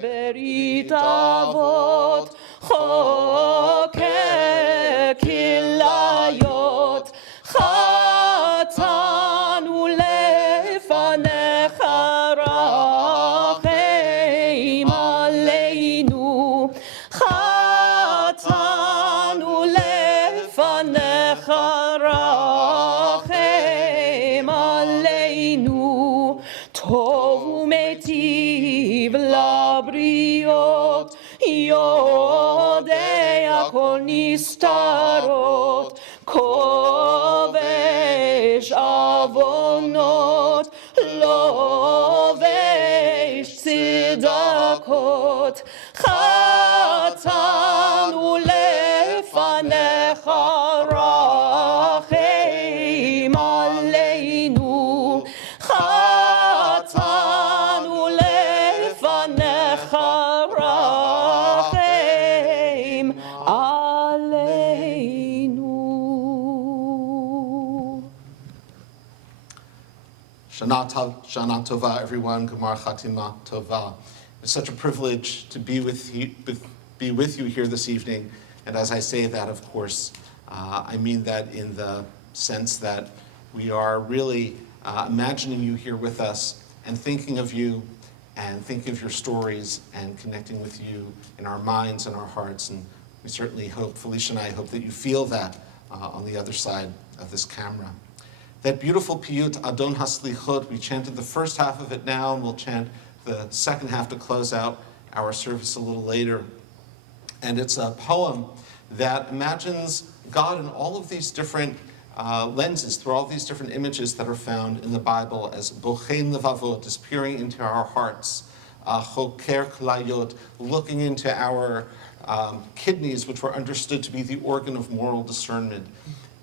ברית אבות חוקר כליות חטאנו לפניך רחם עלינו חטאנו לפניך רחם עלינו טוב ומיטיב לבריות יודע כל נסתרות כובש עוונות לובש צדקות חטאנו לפניך רחם עלינו חטאנו לפניך רחם עלינו. Shana Tova, everyone. Gemar Chatima Tova. It's such a privilege to be with you here this evening. And as I say that, of course, I mean that in the sense that we are really imagining you here with us and thinking of you and thinking of your stories and connecting with you in our minds and our hearts. And we certainly hope, Felicia and I hope that you feel that on the other side of this camera. That beautiful piyut, Adon Haslichot, we chanted the first half of it now, and we'll chant the second half to close out our service a little later. And it's a poem that imagines God in all of these different lenses, through all these different images that are found in the Bible as bochein levavot, is peering into our hearts, choker klayot, looking into our kidneys, which were understood to be the organ of moral discernment.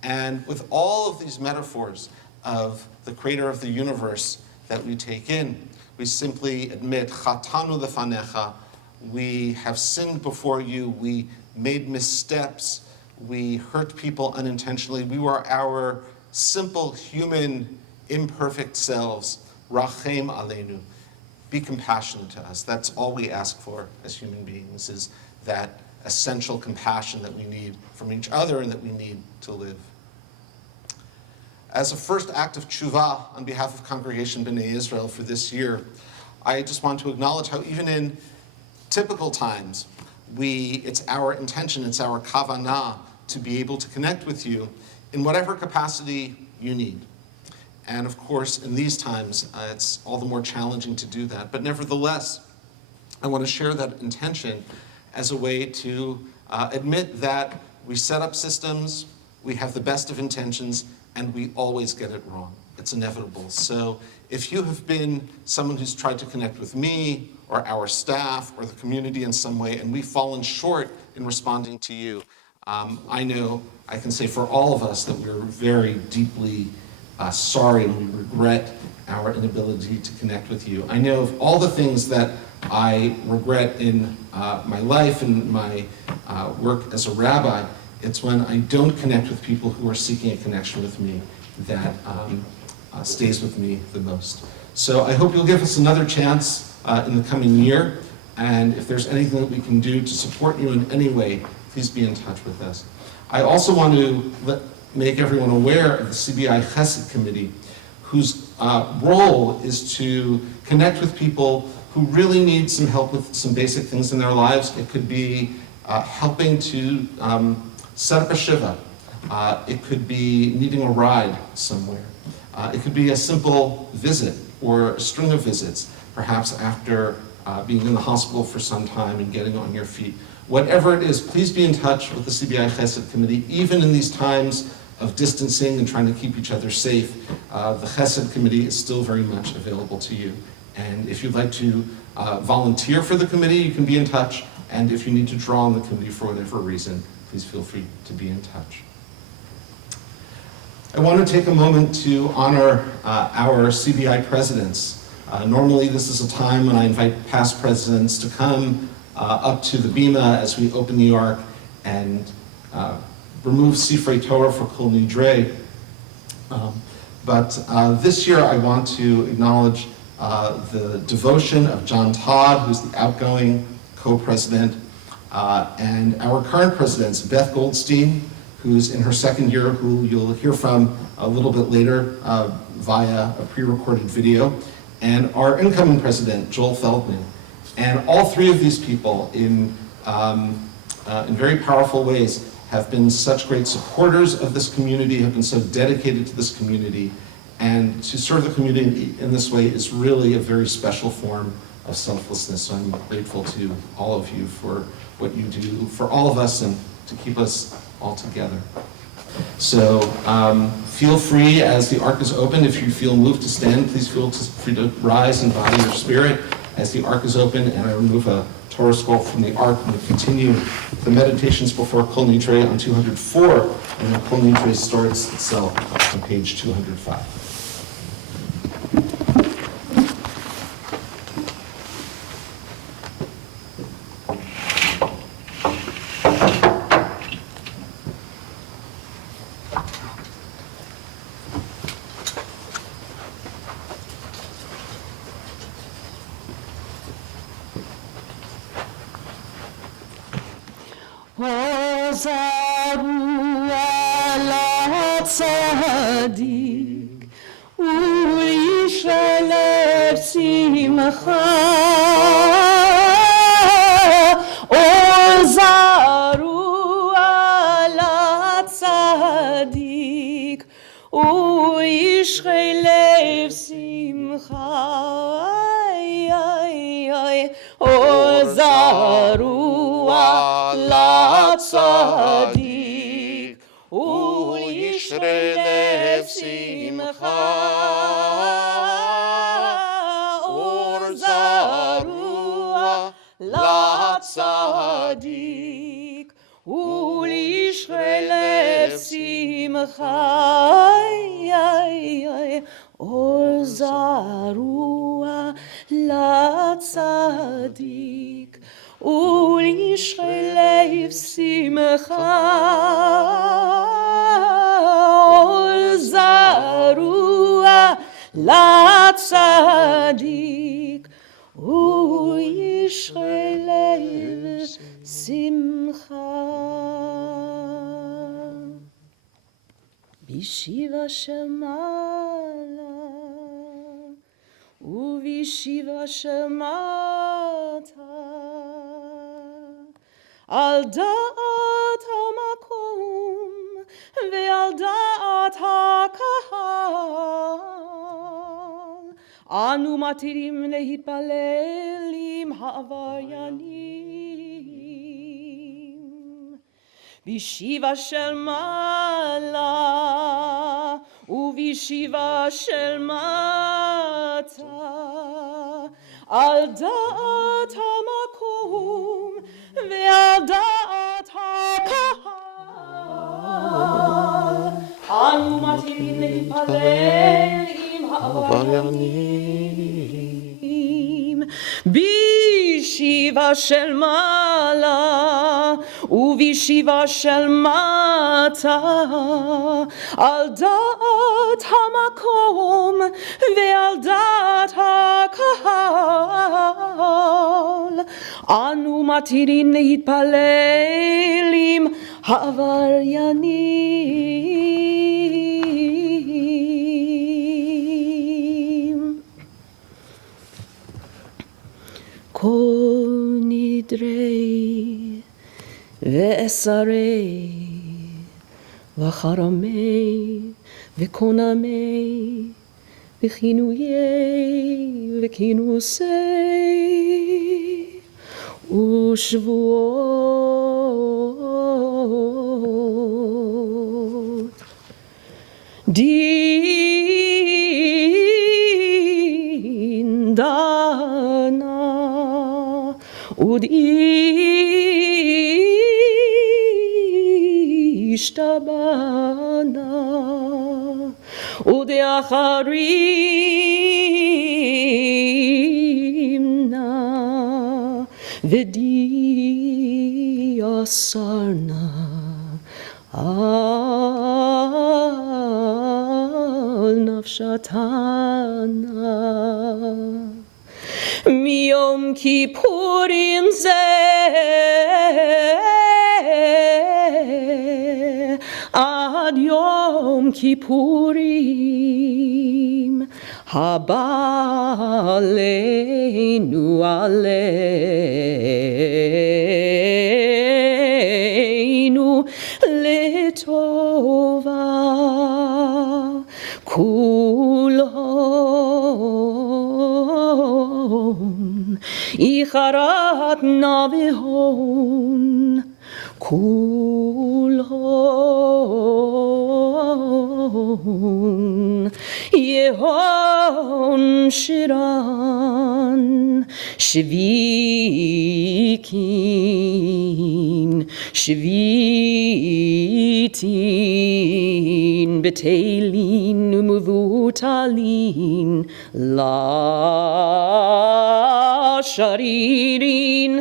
And with all of these metaphors of the creator of the universe that we take in, we simply admit, Chatanu lefanecha, we have sinned before you, we made missteps, we hurt people unintentionally, we were our simple human imperfect selves. Rachem aleinu, be compassionate to us. That's all we ask for as human beings, is that essential compassion that we need from each other and that we need to live. As a first act of tshuva on behalf of Congregation B'nai Israel for this year, I just want to acknowledge how even in typical times, it's our intention, it's our kavanah to be able to connect with you in whatever capacity you need. And of course, in these times, it's all the more challenging to do that. But nevertheless, I want to share that intention as a way to admit that we set up systems, we have the best of intentions, and we always get it wrong. It's inevitable. So if you have been someone who's tried to connect with me or our staff or the community in some way, and we've fallen short in responding to you, I know I can say for all of us that we're very deeply sorry and we regret our inability to connect with you. I know of all the things that I regret in my life and my work as a rabbi, it's when I don't connect with people who are seeking a connection with me that stays with me the most. So I hope you'll give us another chance in the coming year, and if there's anything that we can do to support you in any way, please be in touch with us. I also want to make everyone aware of the CBI Chesed Committee, whose role is to connect with people who really need some help with some basic things in their lives. It could be helping to set up a shiva. It could be needing a ride somewhere. It could be a simple visit or a string of visits, perhaps after being in the hospital for some time and getting on your feet. Whatever it is, please be in touch with the CBI Chesed Committee, even in these times of distancing and trying to keep each other safe. The Chesed Committee is still very much available to you. And if you'd like to volunteer for the committee, you can be in touch. And if you need to draw on the committee for whatever reason, please feel free to be in touch. I want to take a moment to honor our CBI presidents. Normally this is a time when I invite past presidents to come up to the bima as we open the Ark and remove Sifrei Torah for Kol Nidre. But this year I want to acknowledge the devotion of John Todd, who's the outgoing co-president, and our current presidents, Beth Goldstein, who's in her second year, who you'll hear from a little bit later via a pre-recorded video, and our incoming president, Joel Feldman. And all three of these people, in very powerful ways, have been such great supporters of this community, have been so dedicated to this community, and to serve the community in this way is really a very special form of selflessness. So I'm grateful to all of you for what you do for all of us and to keep us all together. So feel free as the Ark is open. If you feel moved to stand, please feel free to rise in body or spirit as the Ark is open, and I remove a Torah scroll from the Ark, and we continue the meditations before Kol Nidre on 204, and then Kol Nidre starts itself on page 205. Ozaru ala tzadik u'yishlelev simcha. Ozaru ala tzadik u'yishlelev simcha. Ozaru Tzadik u'yishrelev simcha. Or zarua latzadik u'yishrelev simcha. Or zarua latzadik u'yishrelev simcha. Or zarua latzadik u'yishrelev simcha. Bishiva shemala u'vishiva shemata. Al da'at ha'makom ve'al da'at ha'kahal anu matirim lehitpalel im ha'avaryanim. Vishiva shel mala u'vishiva shel mata. Al da'at ha'makom ve'al da'at ha'kahal anu matirim lehitpalel im ha'avaryanim. Bishiva shel mala u'vishiva shel mata. Al da'at ha'makom ve'al da'at ha'kahal anu matirim lehitpalel im ha'avaryanim. Kol nidre ve'esarei v'charamei v'konamei v'chinuyei v'kinusei u'shvuot din dana u'ishtabana u'deacharimna v'diyasarna al נפשתנה מיום כיפורים זה עד יום כיפורים הבא עלינו לטובה כולון איחרת נביהון כולון יהון שירן שביתין בתהילין ומבוטלין לשרירין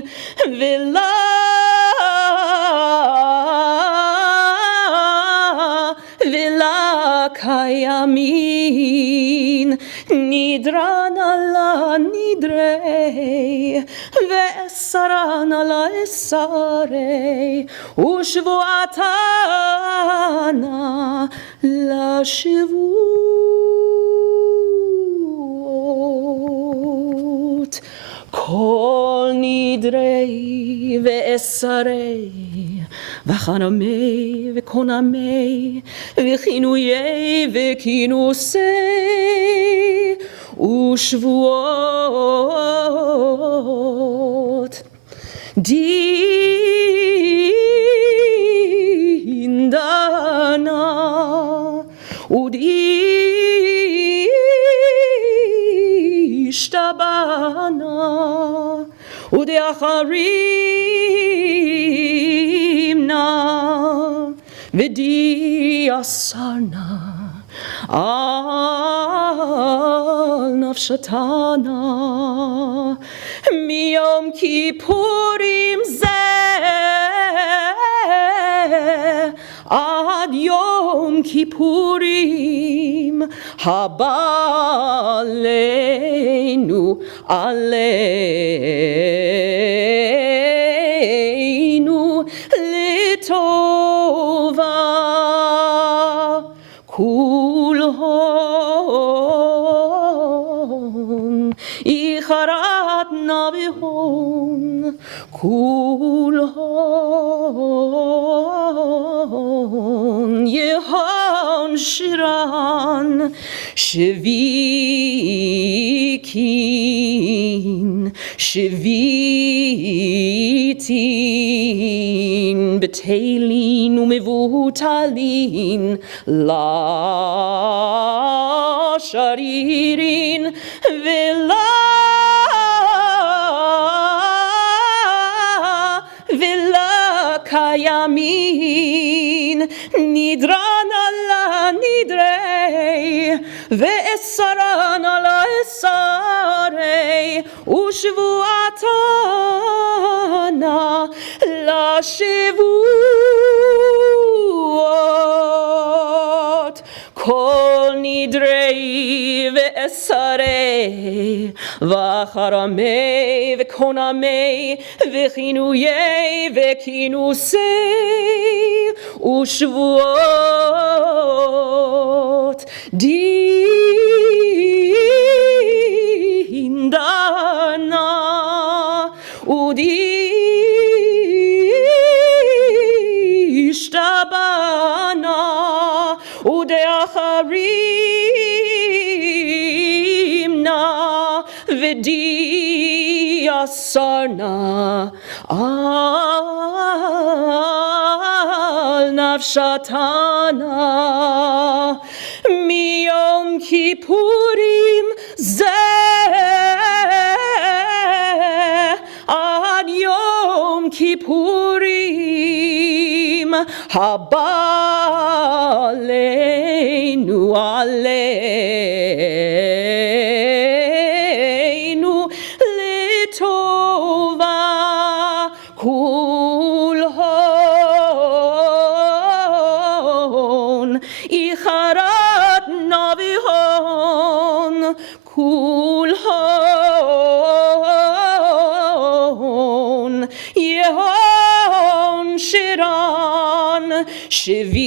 ולקיימין נדרן על הנדרה ואסרן על האסרי ושבועתנה לשבועות כל נדרי ואסרי וחנמי וקונמי וכינויי וכינוסי ושבועות דין דנה ודאשתבנה ודאחרים נא ודיאסרנה על נפשתנה מיום כיפורים זה עד יום כיפורים הבא עלינו לטובה כולהון איחרת נביהון כולהון יהון שירן שביתין בתהילין ומבוטלין לשרירין ולקיימין נדרן על הנדרי ואסרן על האסרי ושבועתנה לשבועות כל נדרי ואסרי וחרמי וקונמי וכינויי וכינוסי ושבועות דין דנה ודאשתבנה ודאחרים נא ודיאסרנה על נפשתנה מיום כיפורים זה עד יום כיפורים הבא עלינו לטובה כולהון איחרת נביהון שביתין,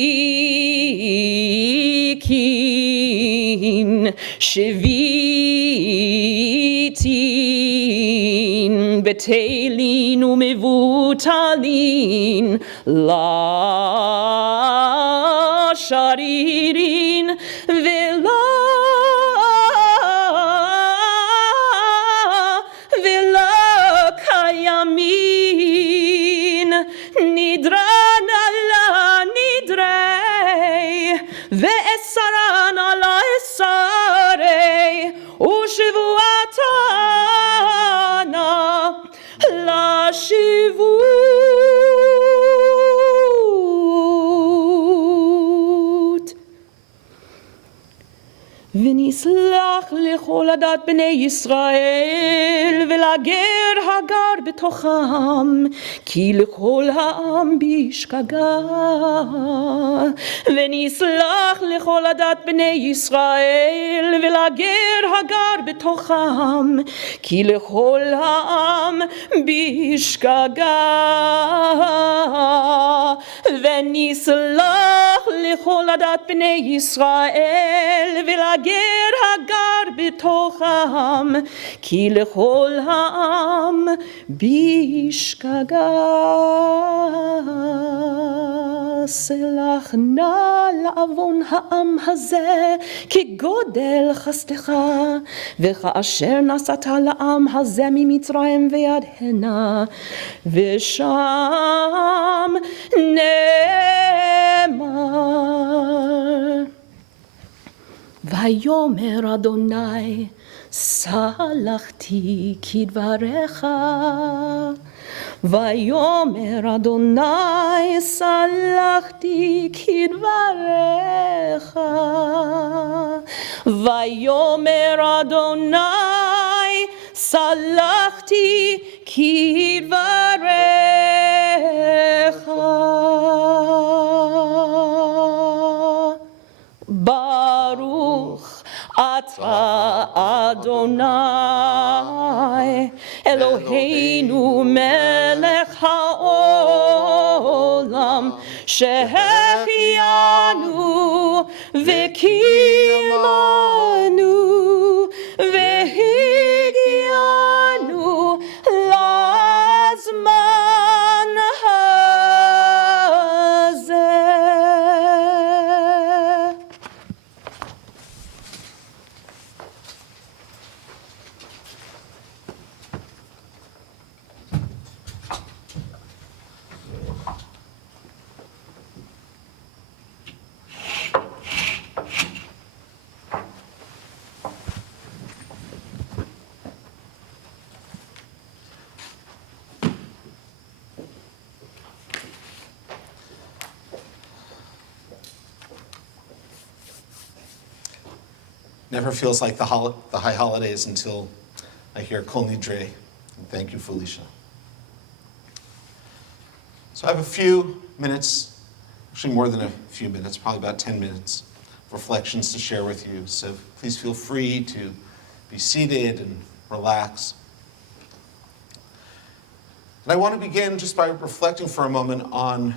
בטלין ומבוטלין, לה שרירין ולא קיימין, נדרן עלה נדרי, ואסרן עלה אסרי, ושבועתנה לשיבות. ונסלח לכל עדת בני ישראל ולגר הגר בתוכם, כי לכל העם בשגגה. ונסלח לכל עדת בני ישראל ולגר הגר בתוכם, כי לכל העם בשגגה. ונסלח לכל עדת בני ישראל ולגר הגר בתוכם, כי לכל העם בשגגה. סלח נא לעוון העם הזה כגודל חסדך, וכאשר נשאת לעם הזה ממצרים ויד הנה, ושם נאמר, ויאמר אדוני סלחתי כדבריך. ויאמר אדוני סלחתי כדבריך. ויאמר אדוני סלחתי כדבריך. ברוך אתה אדוני אלוהינו מלך העולם, שהחיינו וקיימנו והגיענו לזמן הזה. Never feels like the high holidays until I hear Kol Nidre. And thank you, Felicia. So I have a few minutes, actually more than a few minutes, probably about 10 minutes, reflections to share with you. So please feel free to be seated and relax. And I want to begin just by reflecting for a moment on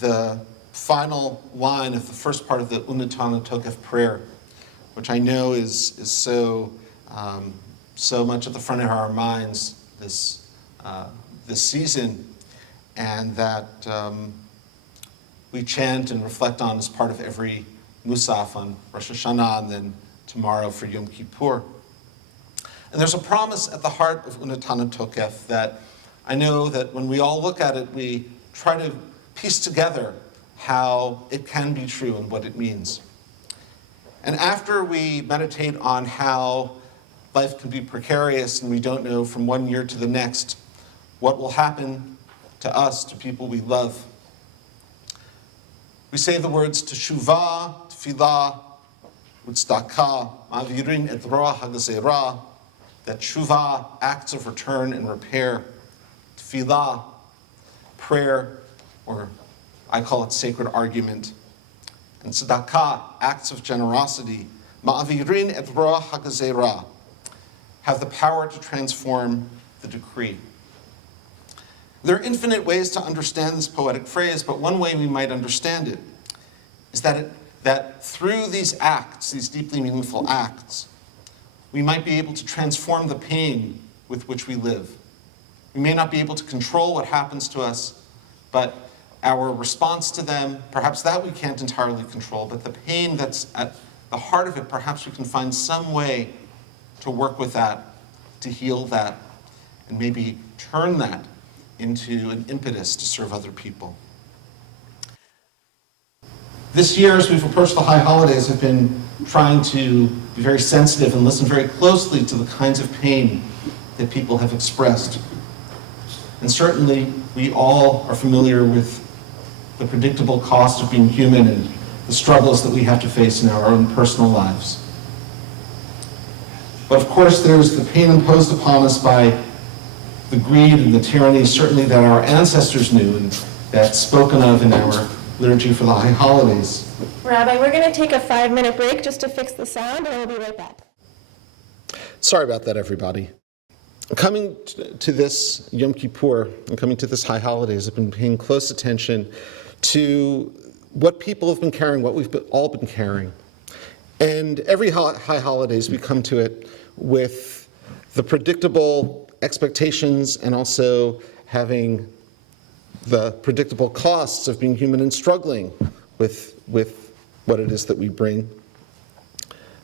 the final line of the first part of the Unatana Tokef prayer, which I know is so much at the front of our minds this season, and that we chant and reflect on as part of every Musaf on Rosh Hashanah and then tomorrow for Yom Kippur. And there's a promise at the heart of Unatana Tokef that I know that when we all look at it, we try to piece together how it can be true and what it means. And after we meditate on how life can be precarious and we don't know from one year to the next what will happen to us, to people we love, we say the words Teshuvah, Tefillah, Utzedakah, Ma'avirin et Roah HaGezerah, that Teshuvah, acts of return and repair, Tefillah, prayer, or I call it sacred argument, and tzedakah, acts of generosity, ma'avirin et roah hagezerah, have the power to transform the decree. There are infinite ways to understand this poetic phrase, but one way we might understand it is that through these acts, these deeply meaningful acts, we might be able to transform the pain with which we live. We may not be able to control what happens to us, but our response to them, perhaps that we can't entirely control, but the pain that's at the heart of it, perhaps we can find some way to work with that, to heal that, and maybe turn that into an impetus to serve other people. This year, as we've approached the high holidays, I've been trying to be very sensitive and listen very closely to the kinds of pain that people have expressed. And certainly, we all are familiar with the predictable cost of being human and the struggles that we have to face in our own personal lives. But of course, there's the pain imposed upon us by the greed and the tyranny, certainly that our ancestors knew and that's spoken of in our liturgy for the high holidays. Rabbi, we're going to take a 5-minute break just to fix the sound, and we'll be right back. Sorry about that, everybody. Coming to this Yom Kippur and coming to this high holidays, I've been paying close attention to what people have been carrying, what we've all been carrying. And every high holidays, we come to it with the predictable expectations and also having the predictable costs of being human and struggling with what it is that we bring.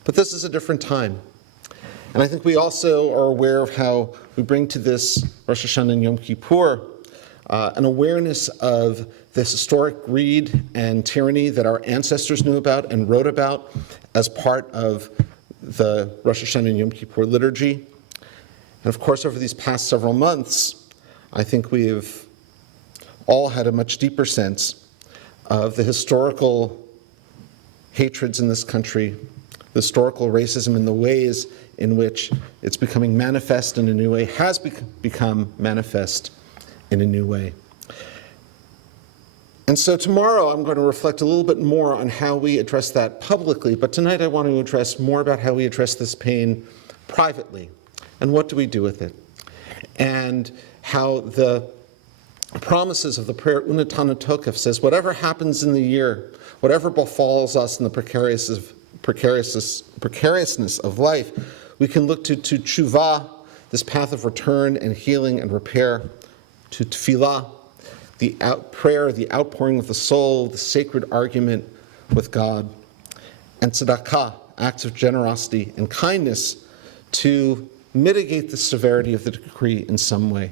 But this is a different time. And I think we also are aware of how we bring to this Rosh Hashanah and Yom Kippur an awareness of this historic greed and tyranny that our ancestors knew about and wrote about as part of the Rosh Hashanah and Yom Kippur liturgy. And of course, over these past several months, I think we've all had a much deeper sense of the historical hatreds in this country, the historical racism, and the ways in which it's becoming manifest in a new way, has become manifest in a new way. And so tomorrow I'm going to reflect a little bit more on how we address that publicly, but tonight I want to address more about how we address this pain privately, and what do we do with it, and how the promises of the prayer Unatana Tokef says, whatever happens in the year, whatever befalls us in the precariousness of life, we can look to tshuva, this path of return and healing and repair, to tefillah, the prayer, the outpouring of the soul, the sacred argument with God, and tzedakah, acts of generosity and kindness to mitigate the severity of the decree in some way.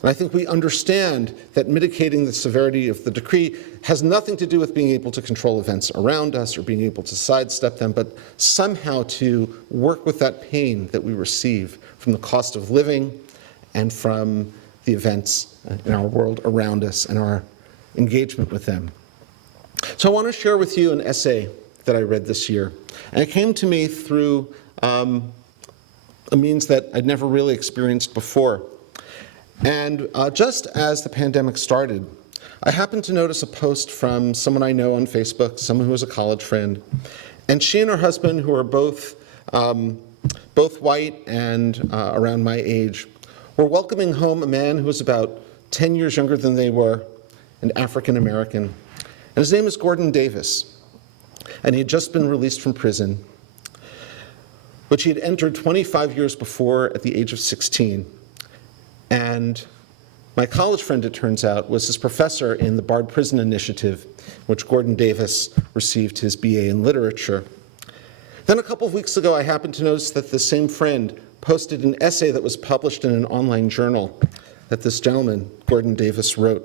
And I think we understand that mitigating the severity of the decree has nothing to do with being able to control events around us or being able to sidestep them, but somehow to work with that pain that we receive from the cost of living and from the events in our world around us and our engagement with them. So I want to share with you an essay that I read this year. And it came to me through a means that I'd never really experienced before. And just as the pandemic started, I happened to notice a post from someone I know on Facebook, someone who was a college friend, and she and her husband, who are both white and around my age, were welcoming home a man who was about 10 years younger than they were, and African American. And his name is Gordon Davis, and he had just been released from prison, which he had entered 25 years before at the age of 16. And my college friend, it turns out, was his professor in the Barred Prison Initiative, which Gordon Davis received his BA in literature. Then a couple of weeks ago, I happened to notice that the same friend posted an essay that was published in an online journal that this gentleman, Gordon Davis, wrote.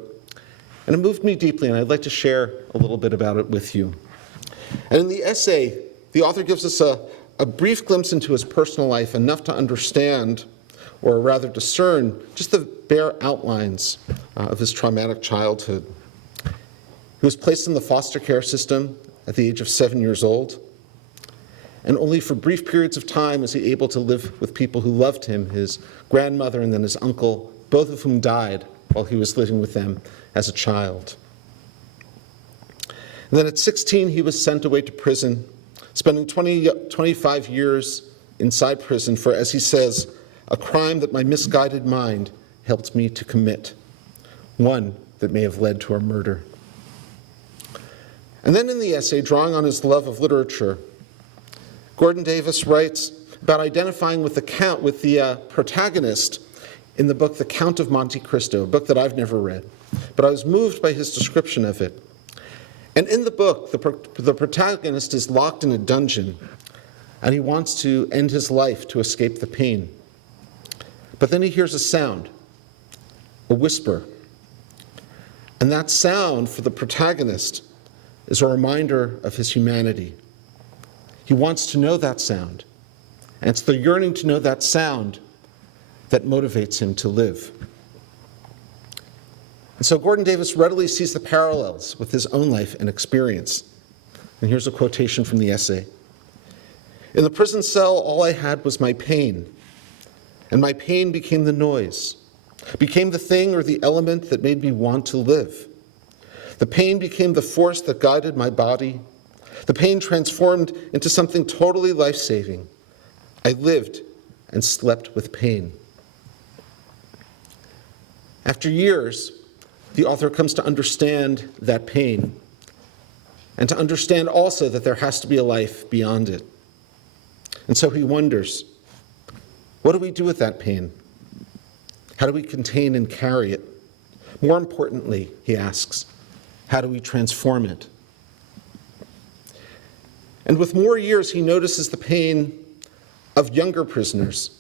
And it moved me deeply, and I'd like to share a little bit about it with you. And in the essay, the author gives us a brief glimpse into his personal life, enough to understand, or rather discern, just the bare outlines of his traumatic childhood. He was placed in the foster care system at the age of 7 years old, and only for brief periods of time was he able to live with people who loved him, his grandmother and then his uncle, both of whom died while he was living with them as a child. And then at 16, he was sent away to prison, spending 25 years inside prison for, as he says, a crime that my misguided mind helped me to commit. one that may have led to a murder. And then in the essay, drawing on his love of literature, Gordon Davis writes about identifying with the protagonist in the book The Count of Monte Cristo, a book that I've never read, but I was moved by his description of it. And in the book, the protagonist is locked in a dungeon, and he wants to end his life to escape the pain. But then he hears a sound, a whisper. And that sound for the protagonist is a reminder of his humanity. He wants to know that sound. And it's the yearning to know that sound that motivates him to live. And so Gordon Davis readily sees the parallels with his own life and experience. And here's a quotation from the essay. "In the prison cell, all I had was my pain. And my pain became the noise, became the thing or the element that made me want to live. The pain became the force that guided my body. The pain transformed into something totally life-saving. I lived and slept with pain." After years, the author comes to understand that pain, and to understand also that there has to be a life beyond it. And so he wonders, what do we do with that pain? How do we contain and carry it? More importantly, he asks, how do we transform it? And with more years, he notices the pain of younger prisoners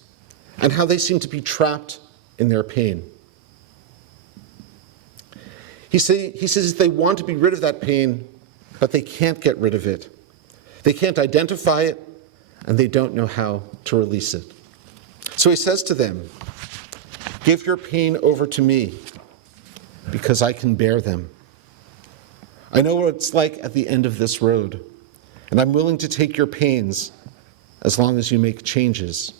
and how they seem to be trapped in their pain. He says they want to be rid of that pain, but they can't get rid of it. They can't identify it, and they don't know how to release it. So he says to them, "Give your pain over to me, because I can bear them. I know what it's like at the end of this road, and I'm willing to take your pains as long as you make changes."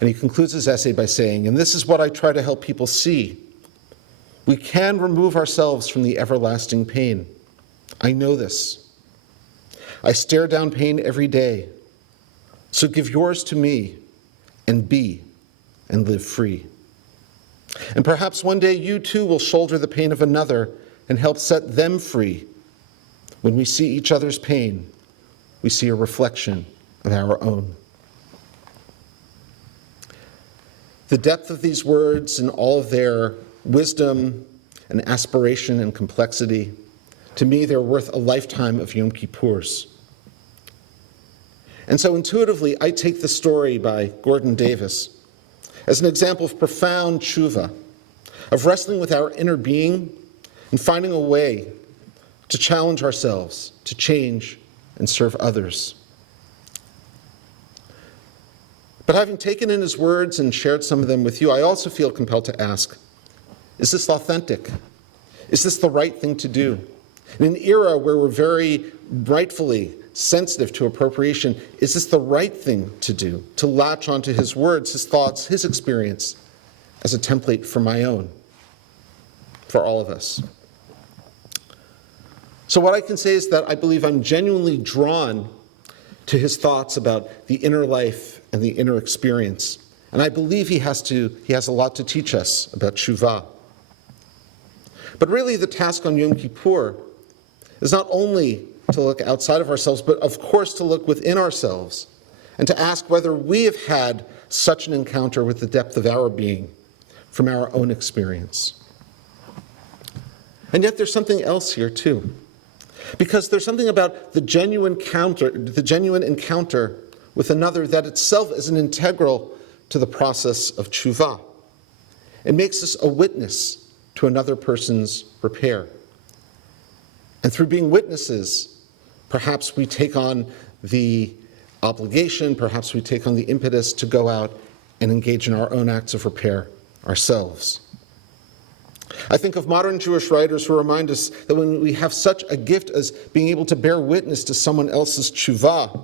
And he concludes his essay by saying, "And this is what I try to help people see. We can remove ourselves from the everlasting pain. I know this. I stare down pain every day. So give yours to me and be and live free. And perhaps one day you too will shoulder the pain of another and help set them free. When we see each other's pain, we see a reflection of our own." The depth of these words and all of their wisdom and aspiration and complexity, to me, they're worth a lifetime of Yom Kippurs. And so intuitively, I take the story by Gordon Davis as an example of profound tshuva, of wrestling with our inner being and finding a way to challenge ourselves, to change and serve others. But having taken in his words and shared some of them with you, I also feel compelled to ask, is this authentic? Is this the right thing to do? In an era where we're very rightfully sensitive to appropriation, is this the right thing to do? To latch onto his words, his thoughts, his experience as a template for my own, for all of us. So what I can say is that I believe I'm genuinely drawn to his thoughts about the inner life and the inner experience. And I believe he has a lot to teach us about tshuva. But really the task on Yom Kippur is not only to look outside of ourselves, but of course to look within ourselves and to ask whether we have had such an encounter with the depth of our being from our own experience. And yet there's something else here too. Because there's something about the genuine encounter with another that itself is an integral to the process of tshuva. It makes us a witness to another person's repair. And through being witnesses, perhaps we take on the obligation, perhaps we take on the impetus to go out and engage in our own acts of repair ourselves. I think of modern Jewish writers who remind us that when we have such a gift as being able to bear witness to someone else's tshuva,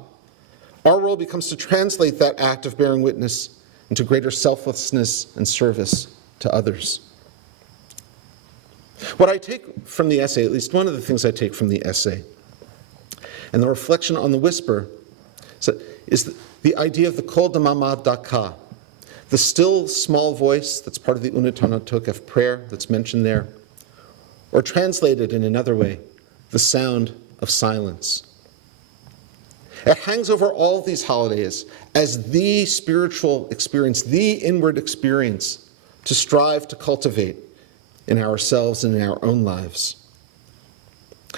our role becomes to translate that act of bearing witness into greater selflessness and service to others. What I take from the essay, at least one of the things I take from the essay, and the reflection on the whisper, is the idea of the kol damama daka, the still small voice that's part of the Unetana Tokef prayer that's mentioned there, or translated in another way, the sound of silence. It hangs over all of these holidays as the spiritual experience, the inward experience to strive to cultivate in ourselves and in our own lives.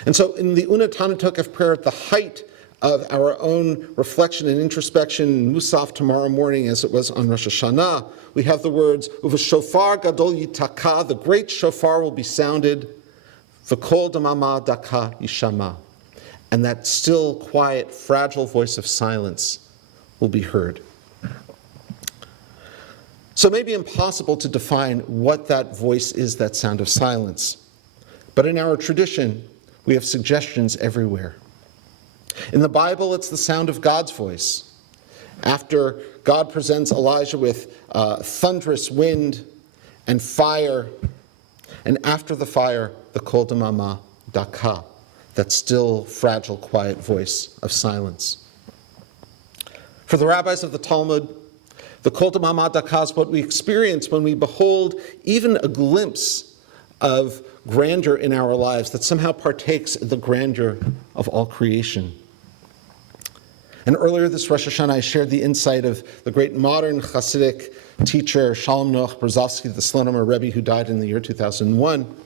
And so in the Unetana Tokef prayer, at the height of our own reflection and introspection, Musaf tomorrow morning as it was on Rosh Hashanah, we have the words, Uvashofar gadol yitaka, the great shofar will be sounded, v'kol damama daka yishama, and that still, quiet, fragile voice of silence will be heard. So it may be impossible to define what that voice is, that sound of silence. But in our tradition, we have suggestions everywhere. In the Bible, it's the sound of God's voice. After God presents Elijah with thunderous wind and fire, and after the fire, the kol damama daka, that still, fragile, quiet voice of silence. For the rabbis of the Talmud, the kol damama daka is what we experience when we behold even a glimpse of grandeur in our lives that somehow partakes of the grandeur of all creation. And earlier this Rosh Hashanah, I shared the insight of the great modern Hasidic teacher, Shalom Noach Brzezowski, the Slonomer Rebbe who died in the year 2001,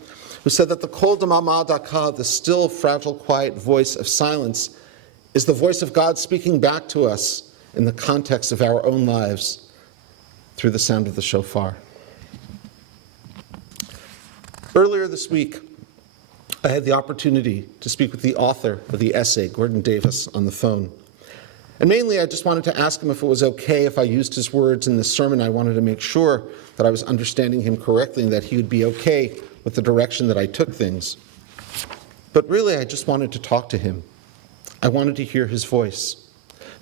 who said that the kol damama daka, the still, fragile, quiet voice of silence, is the voice of God speaking back to us in the context of our own lives through the sound of the shofar. Earlier this week, I had the opportunity to speak with the author of the essay, Gordon Davis, on the phone. And mainly, I just wanted to ask him if it was okay if I used his words in this sermon. I wanted to make sure that I was understanding him correctly and that he would be okay with the direction that I took things. But really, I just wanted to talk to him. I wanted to hear his voice,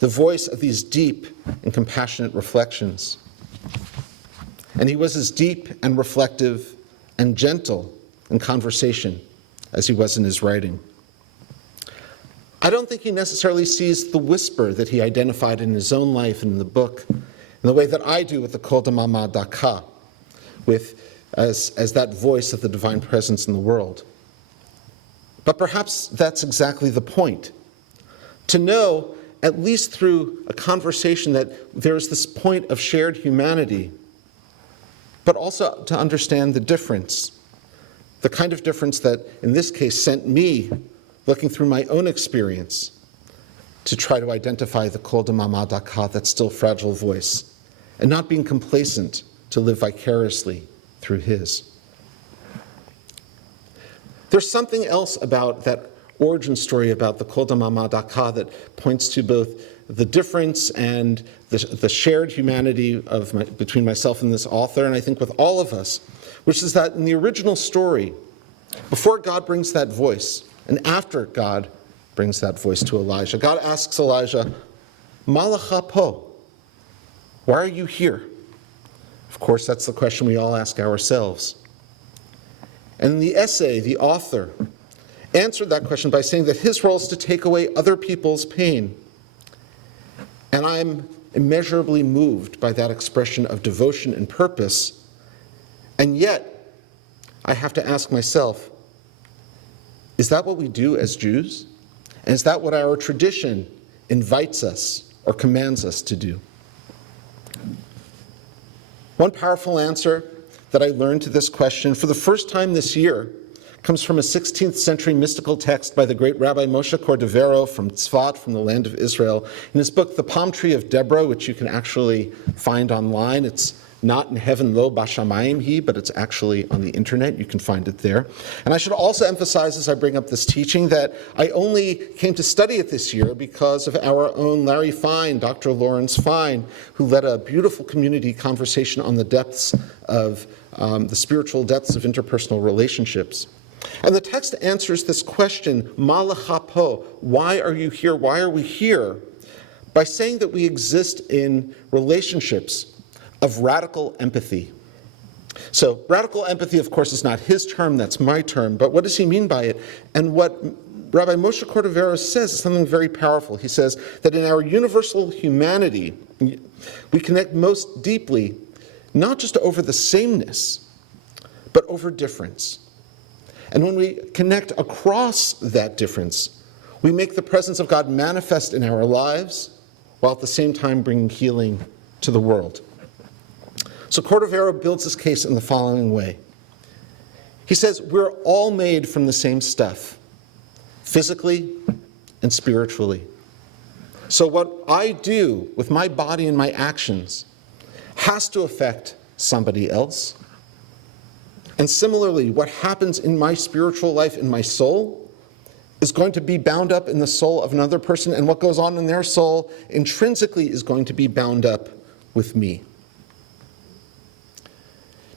the voice of these deep and compassionate reflections. And he was as deep and reflective and gentle in conversation as he was in his writing. I don't think he necessarily sees the whisper that he identified in his own life and in the book in the way that I do with the kol damama daka, as that voice of the divine presence in the world. But perhaps that's exactly the point. To know, at least through a conversation, that there's this point of shared humanity, but also to understand the difference, the kind of difference that, in this case, sent me looking through my own experience to try to identify the kol damama daka, that still fragile voice, and not being complacent to live vicariously through his. There's something else about that origin story about the kol damama daka that points to both the difference and the shared humanity between myself and this author, and I think with all of us, which is that in the original story, before God brings that voice, and after God brings that voice to Elijah, God asks Elijah, Malacha po, why are you here? Of course, that's the question we all ask ourselves. And in the essay, the author answered that question by saying that his role is to take away other people's pain. And I'm immeasurably moved by that expression of devotion and purpose. And yet, I have to ask myself, is that what we do as Jews? And is that what our tradition invites us or commands us to do? One powerful answer that I learned to this question for the first time this year comes from a 16th century mystical text by the great Rabbi Moshe Cordovero from Tzfat, from the land of Israel. In his book, The Palm Tree of Deborah, which you can actually find online. It's not in heaven, lo bashamayim hi, but it's actually on the internet. You can find it there. And I should also emphasize as I bring up this teaching that I only came to study it this year because of our own Larry Fine, Dr. Lawrence Fine, who led a beautiful community conversation on the depths of the spiritual depths of interpersonal relationships. And the text answers this question, Malacha po, why are you here? Why are we here? By saying that we exist in relationships of radical empathy. So radical empathy, of course, is not his term, that's my term, but what does he mean by it? And what Rabbi Moshe Cordovero says is something very powerful. He says that in our universal humanity, we connect most deeply not just over the sameness, but over difference. And when we connect across that difference, we make the presence of God manifest in our lives, while at the same time bringing healing to the world. So Cordovero builds his case in the following way. He says, we're all made from the same stuff, physically and spiritually. So what I do with my body and my actions has to affect somebody else. And similarly, what happens in my spiritual life, in my soul, is going to be bound up in the soul of another person, and what goes on in their soul intrinsically is going to be bound up with me.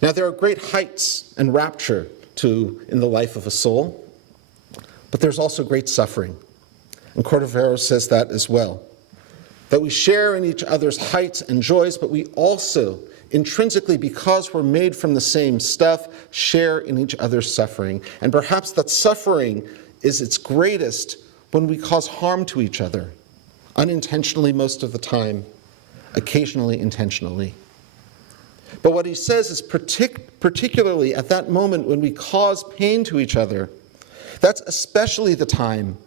Now, there are great heights and rapture in the life of a soul, but there's also great suffering. And Cordovero says that as well. That we share in each other's heights and joys, but we also, intrinsically, because we're made from the same stuff, share in each other's suffering. And perhaps that suffering is its greatest when we cause harm to each other, unintentionally most of the time, occasionally intentionally. But what he says is particularly at that moment when we cause pain to each other, that's especially the time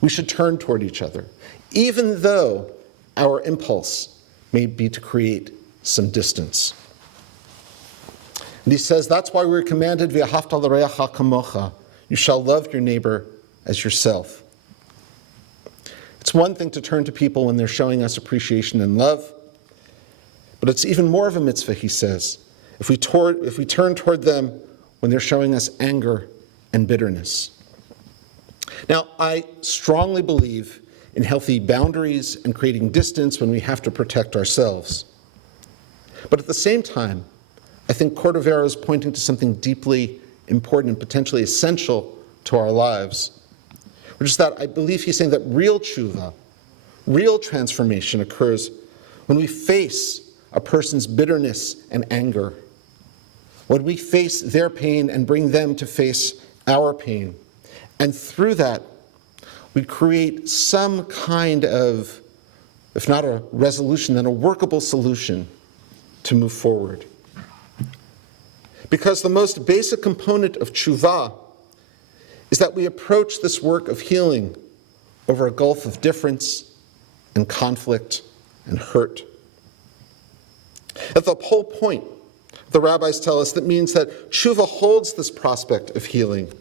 we should turn toward each other, even though our impulse may be to create some distance. And he says that's why we're commanded, V'ahavta l'reacha kamocha, you shall love your neighbor as yourself. It's one thing to turn to people when they're showing us appreciation and love, but it's even more of a mitzvah, he says, if we turn toward them when they're showing us anger and bitterness. Now, I strongly believe in healthy boundaries and creating distance when we have to protect ourselves. But at the same time, I think Cordovero is pointing to something deeply important and potentially essential to our lives, which is that I believe he's saying that real tshuva, real transformation occurs when we face a person's bitterness and anger, when we face their pain and bring them to face our pain. And through that, we create some kind of, if not a resolution, then a workable solution to move forward. Because the most basic component of tshuva is that we approach this work of healing over a gulf of difference and conflict and hurt. At the whole point, the rabbis tell us, that means that tshuva holds this prospect of healing,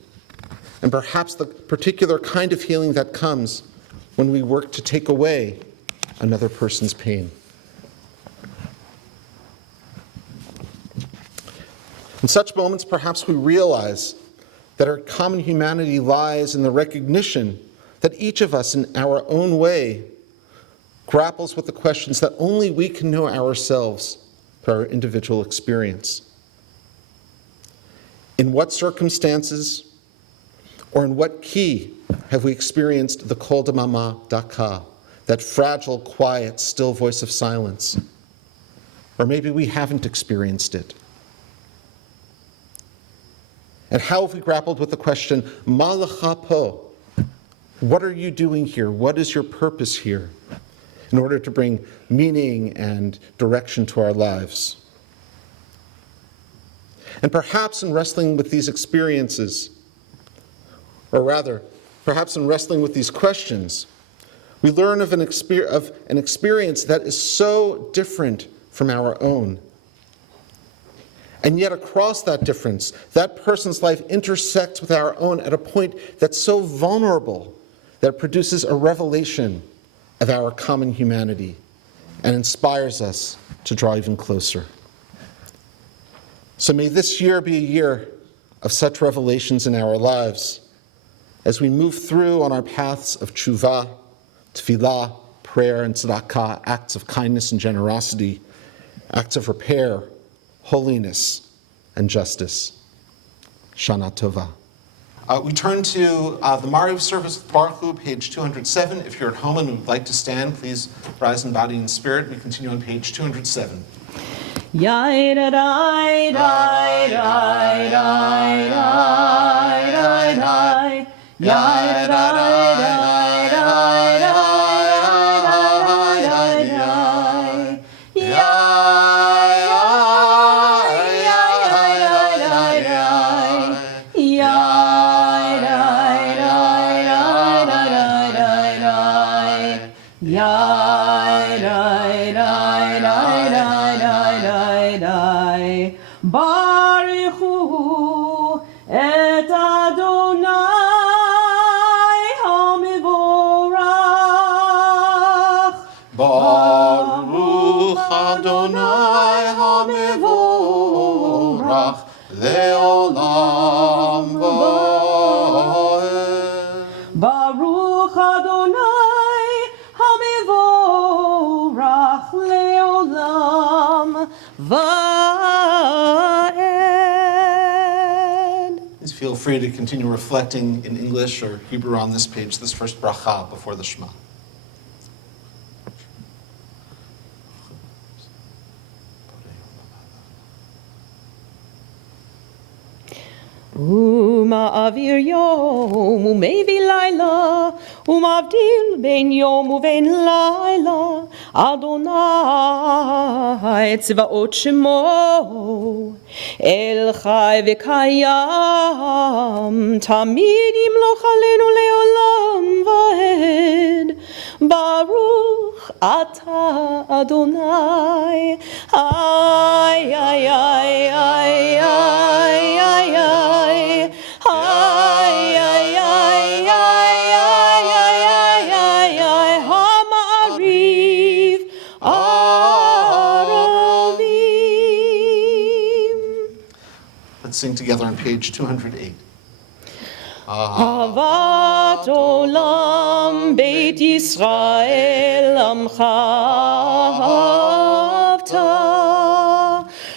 and perhaps the particular kind of healing that comes when we work to take away another person's pain. In such moments, perhaps we realize that our common humanity lies in the recognition that each of us in our own way grapples with the questions that only we can know ourselves through our individual experience. In what circumstances or in what key have we experienced the kol damama daka, that fragile, quiet, still voice of silence? Or maybe we haven't experienced it. And how have we grappled with the question, ma lecha po? What are you doing here? What is your purpose here? In order to bring meaning and direction to our lives. And perhaps in wrestling with these experiences, or rather, perhaps in wrestling with these questions, we learn of an experience that is so different from our own. And yet across that difference, that person's life intersects with our own at a point that's so vulnerable that it produces a revelation of our common humanity and inspires us to draw even closer. So may this year be a year of such revelations in our lives as we move through on our paths of tshuva, tefillah, prayer, and tzedakah, acts of kindness and generosity, acts of repair, holiness, and justice. Shana Tova. We turn to the Mariv service with Baruch Hu, page 207. If you're at home and would like to stand, please rise in body and spirit. We continue on page 207. Yai da dai dai dai dai dai dai. Yai da dai dai dai dai dai dai. Adonai, Baruchu et Adonai HaMevorach. Baruch Adonai HaMevorach le'olam va'ed. Baruch Adonai HaMevorach le'olam va'ed. Please feel free to continue reflecting in English or Hebrew on this page, this first bracha before the Shema. ומעביר יום ומביא לילה ומבדיל בין יום ובין לילה אדוני צבאות שמו אל חי וקיים תמיד ימלוך עלינו לעולם ועד ברוך אתה אדוני איי איי איי איי איי איי Let's sing together on page 208. אהבת עולם בית ישראל עמך אהבת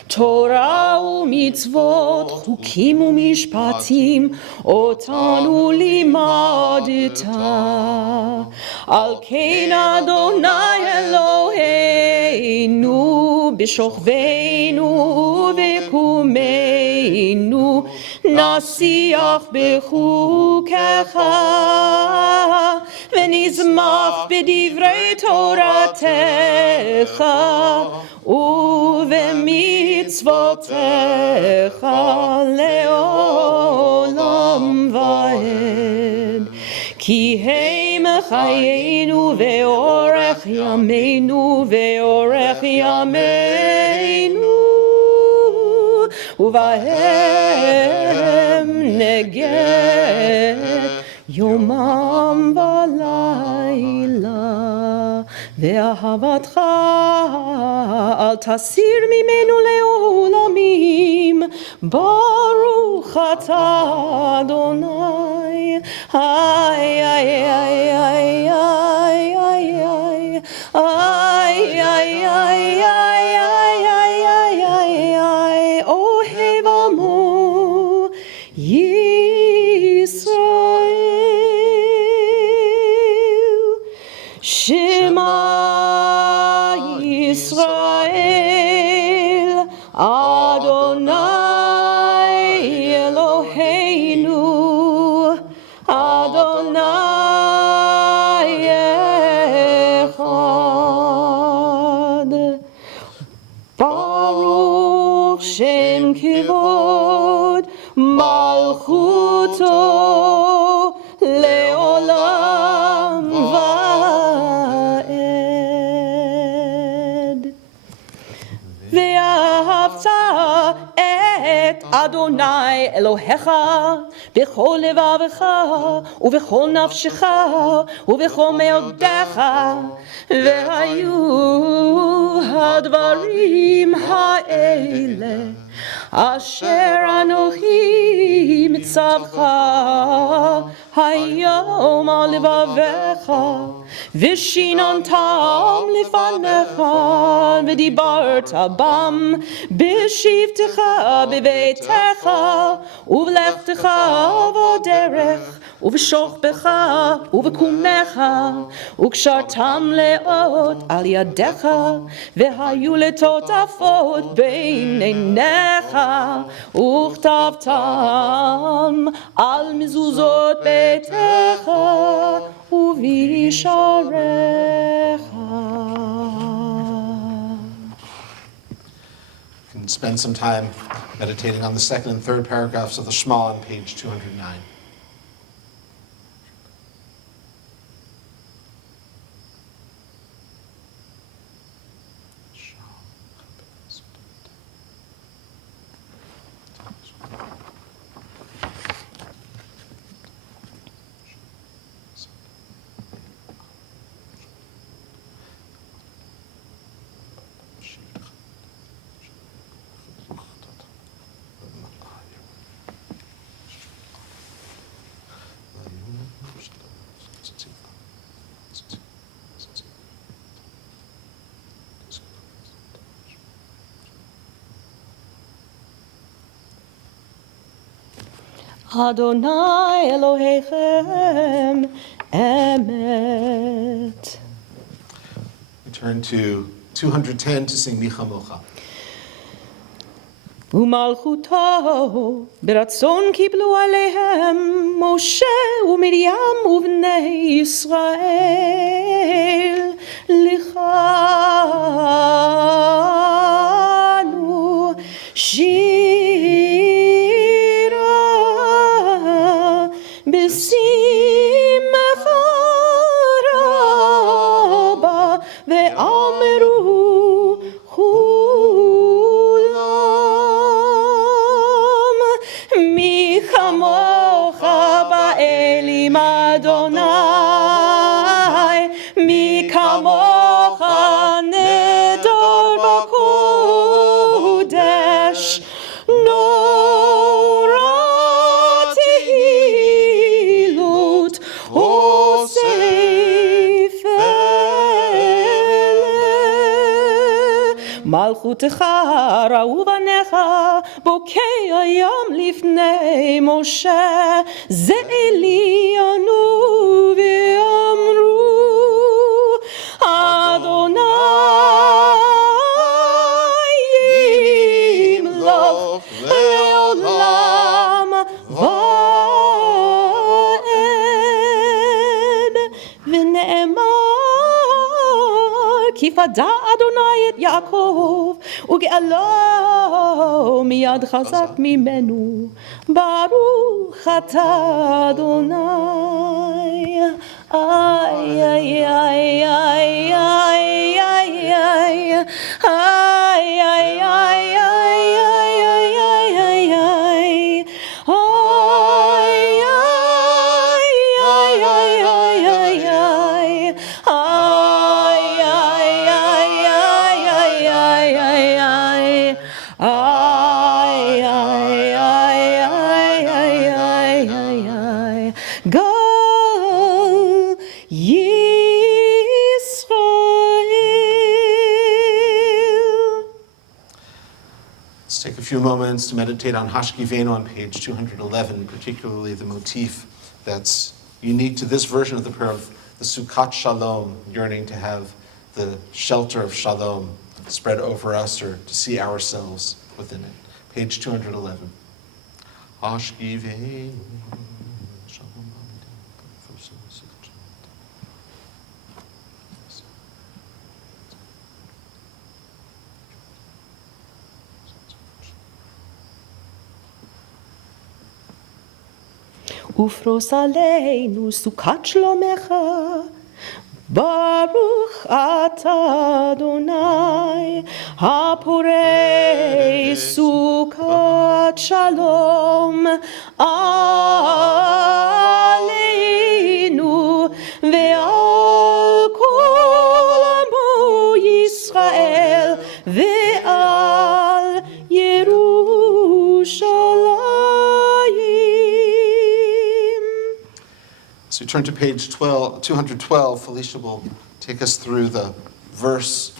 תורה ומצוות חוקים ומשפטים אותנו לימדת על כן אדוני אלוהינו בשוכבנו ובקומנו נשיח בחוקיך ונשמח בדברי תורתך ובמצוותיך לעולם ועד כי הם חיינו ואורך ימינו ואורך ימינו ובהם נגד יומם ולילה ואהבתך אל תסיר ממנו לעולמים ברוך אתה אדוני איי איי איי איי איי איי איי איי איי אוהב עמו ישראל שמע ישראל אדוני אלוהינו אדוני אחד ברוך שם כבוד מלכותו לעולם ועד ואהבת את אדוני אלוהיך בכל לבבך ובכל נפשך ובכל מאודך והיו הדברים האלה אשר אנוכי מצווך היום על לבביך ושיננתם לפניך ודיברת בם בשבתך בביתך ובלכתך בדרך ובשוכבך ובקומך וקשרתם לאות על ידיך והיו לטוטפות בין עיניך וכתבתם על מזוזות ביתך ובשעריך. You can spend some time meditating on the second and third paragraphs of the Shema on page 209. Adonai Elohechem Emet. We turn to 210 to sing Micha Mocha. ומלכותו ברצון קיבלו עליהם משה ומרים ובני ישראל לכנו שירה בשמחה רבה ואמרו מי כמוך באלים אדוני, מי כמוך נדור בקודש, נורא תהילות אוסף מלכותך ראו בניך בוקע ים לפני משה זה עלינו ואמרו אדוני ימלוך לעולם ועד ונאמר כי פדה אדוני את יעקב וגאלו מיד חזק ממנו ברוך אתה אדוני איי איי איי איי איי איי איי איי איי Let's take a few moments to meditate on Hashkivenu on page 211, particularly the motif that's unique to this version of the prayer of the Sukkot Shalom, yearning to have the shelter of Shalom spread over us or to see ourselves within it. Page 211. Hashkivenu. ופרוס עלינו סוכת שלומך, ברוך אתה אדוני, הפורש סוכת שלום עלינו ועל כל עמו ישראל ועל ירושלים. So we turn to page 212. Felicia will take us through the verse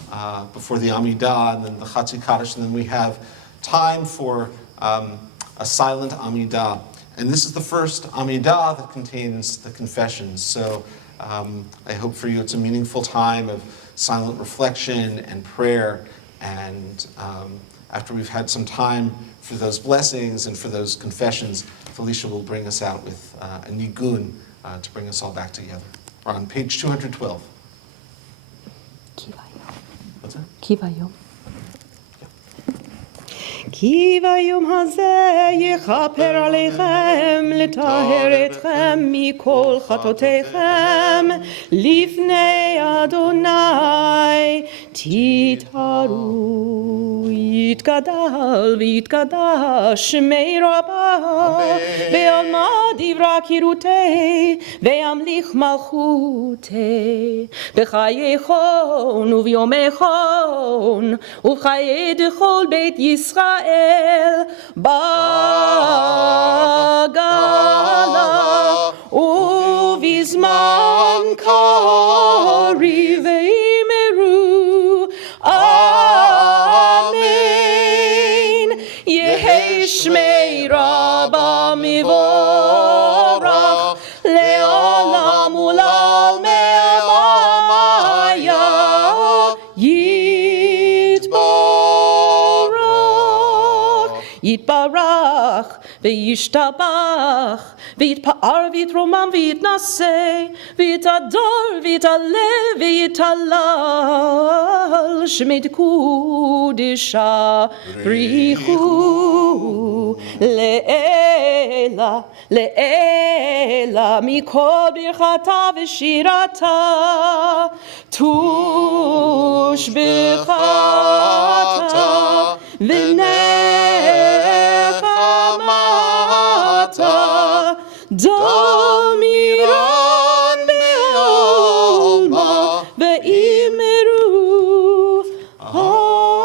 before the Amidah and then the Chatzi Kaddish, and then we have time for a silent Amidah. And this is the first Amidah that contains the confessions. So I hope for you it's a meaningful time of silent reflection and prayer. And after we've had some time for those blessings and for those confessions, Felicia will bring us out with a nigun to bring us all back together. We're on page 212. What's that? Kivayom. כי ביום הזה יכפר עליכם לטהר אתכם מכל חטאותיכם לפני אדוני תטהרו יתגדל ויתקדש שמי רבה בעלמא דברה קירותי וימליך מלכותי בחייכון וביומכון ובחיי דכל בית ישראל בגלה ובזמן קריב ואמרו אמן יהי ושמי רבה מבורך לעולם ולעלמי עמיה יתברך וישתבח ויתפאר ויתרומם ויתנשא ויתהדר ויתעלה ויתהלל שמי קודשה בריחו לעילה לעילה מכל ברכתה ושירתה תושבחתה ונחמתה דמירן בעלמה ואמרו אמן.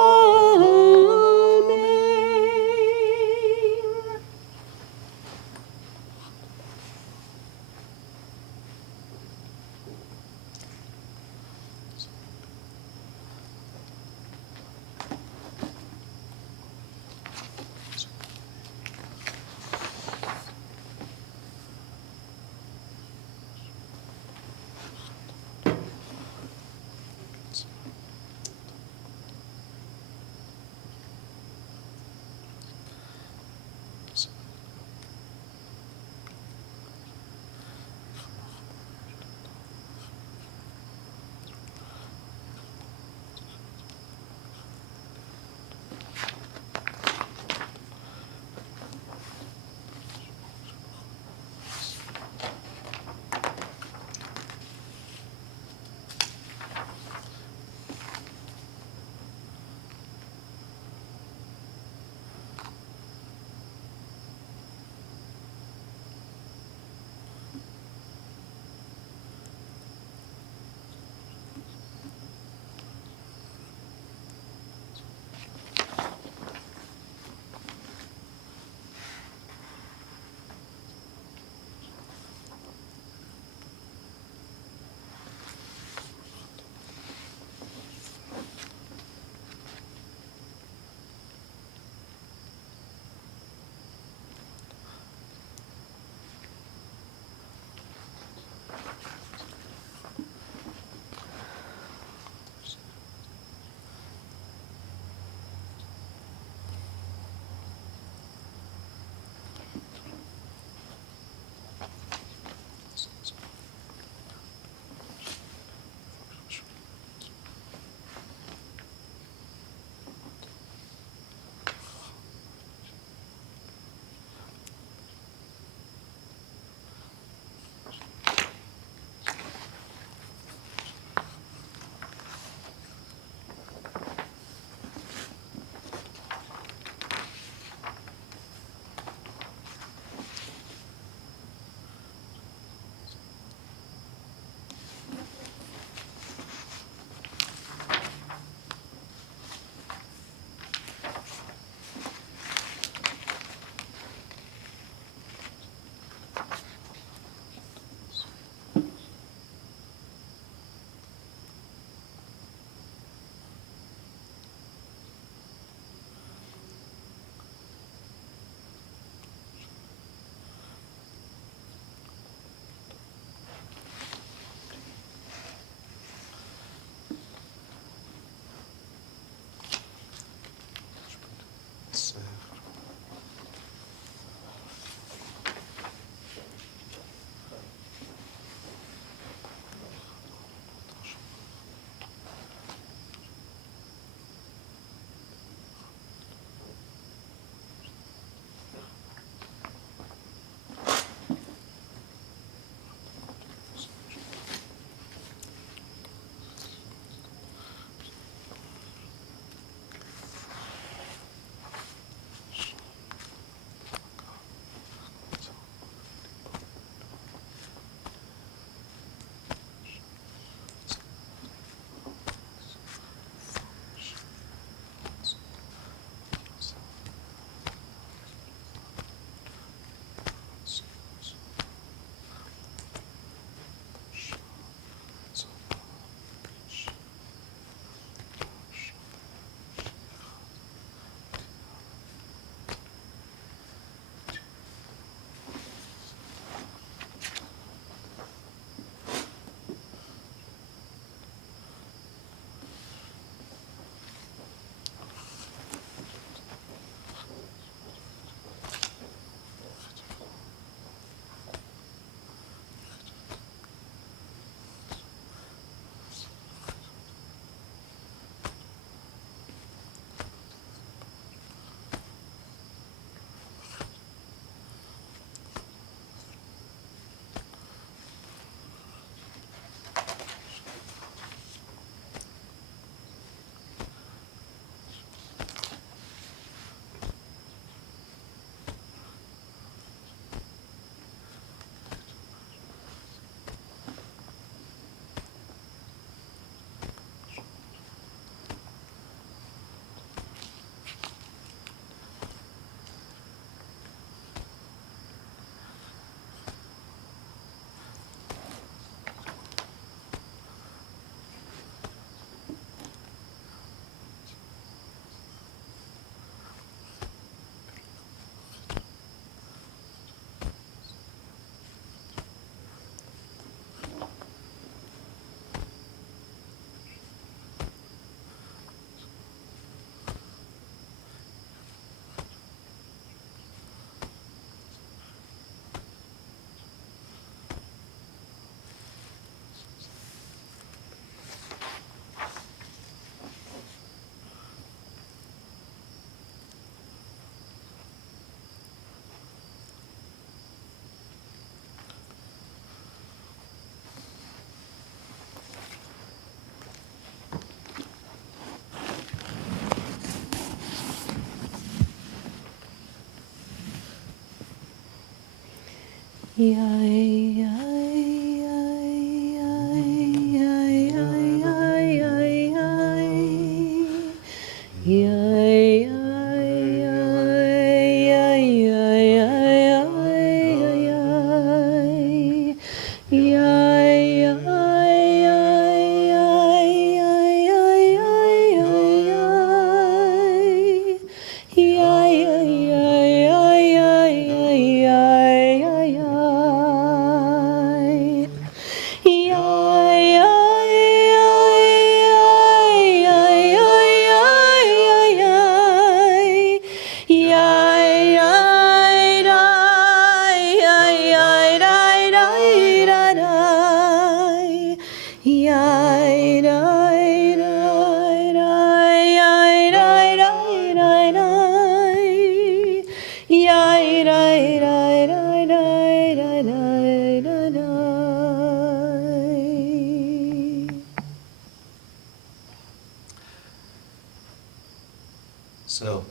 So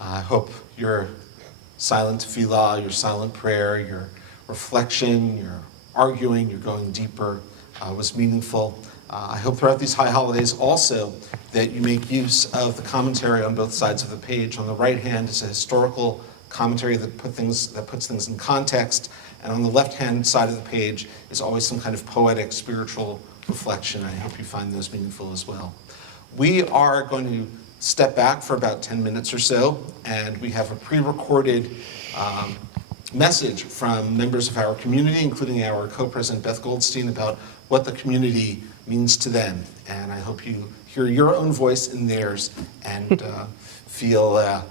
I hope your silent tefillah, your silent prayer, your reflection, your arguing, your going deeper was meaningful. I hope throughout these high holidays also that you make use of the commentary on both sides of the page. On the right hand is a historical commentary that puts things in context, and on the left-hand side of the page is always some kind of poetic, spiritual reflection. I hope you find those meaningful as well. We are going to step back for about 10 minutes or so, and we have a pre-recorded message from members of our community, including our co-president Beth Goldstein, about what the community means to them. And I hope you hear your own voice in theirs and feel a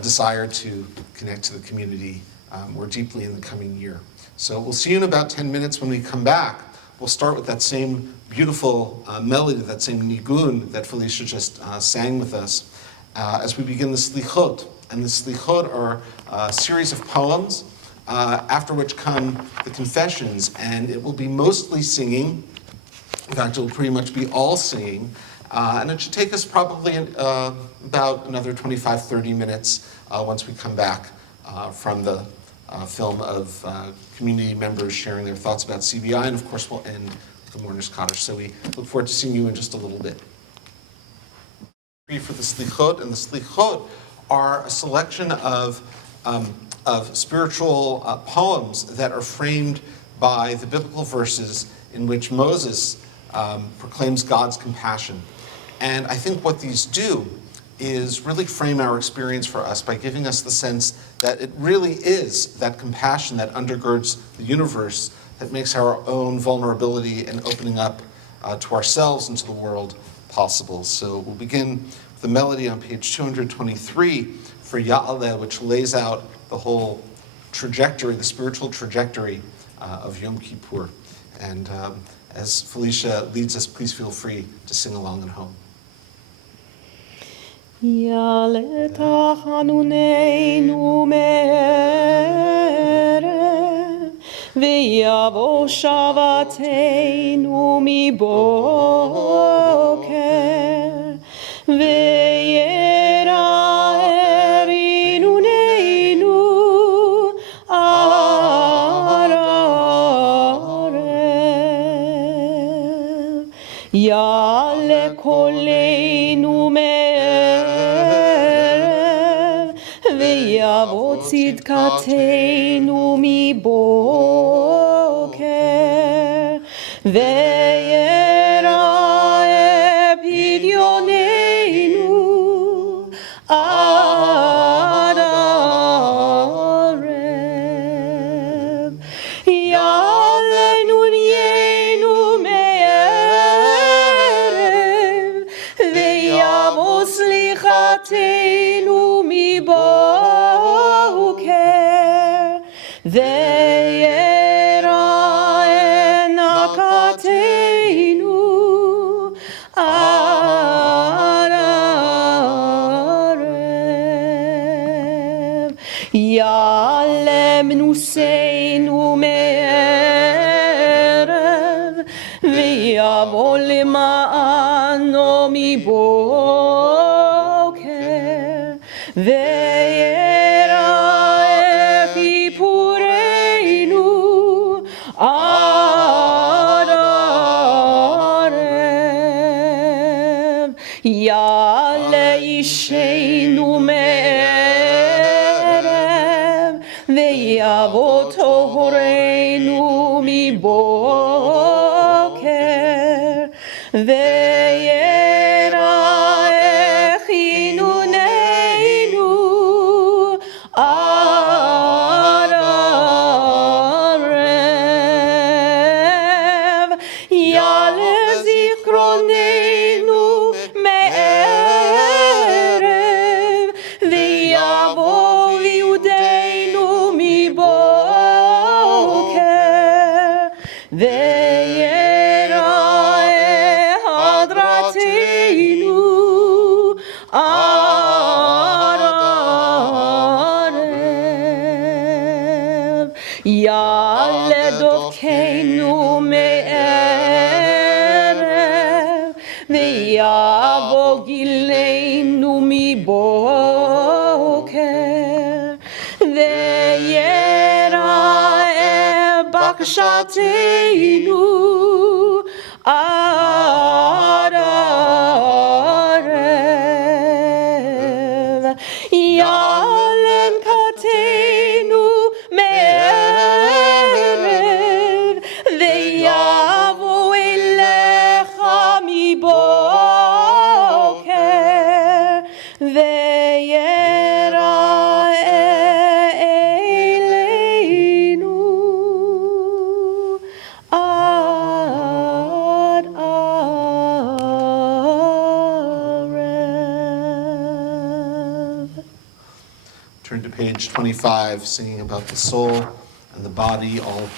desire to connect to the community more deeply in the coming year. So we'll see you in about 10 minutes. When we come back, we'll start with that same beautiful melody, that same nigun that Felicia just sang with us as we begin the slichot. And the slichot are a series of poems, after which come the confessions, and it will be mostly singing. In fact, it will pretty much be all singing, and it should take us probably about another 25, 30 minutes once we come back from the film of community members sharing their thoughts about CBI, and of course we'll end the Mourner's Kaddish. So we look forward to seeing you in just a little bit. For the slichot, and the slichot are a selection of spiritual poems that are framed by the biblical verses in which Moses proclaims God's compassion. And I think what these do is really frame our experience for us by giving us the sense that it really is that compassion that undergirds the universe that makes our own vulnerability and opening up to ourselves and to the world possible. So we'll begin with the melody on page 223 for Ya'aleh, which lays out the whole trajectory, the spiritual trajectory of Yom Kippur. And as Felicia leads us, please feel free to sing along at home. יעלה תחנוננו מערב, ויבוא שבתנו מבוקר, ויראה רינוננו עד ערב. יעלה קולנו ויבוא צדקתנו מבוקר, ויראה פדיוננו עד ערב. יעלנו נהיינו מערב, ויבוא סליחתנו מבוקר, ויראה נקתנו עד ערב. יעלה מנוסנו מערב, ויבוא למענו מבוקר, ויראה כיפורנו ישנו מערב, ויבוא טהורנו מבוקר, וירח חינוננו עד ערב, יעלה זיכרוננו מערב, ויבוא יהודנו מבוקר, ויראה הדרתנו עד ערב, יעלה דופקנו מערב, ויבוא גילנו מבוקר, ויראה בקשתנו עד ערב, יעלה כתנו מערב, ויבוא אליך מבוקר, ויראה אלינו עד ערב. Turn to page 25, singing about the soul and the body, all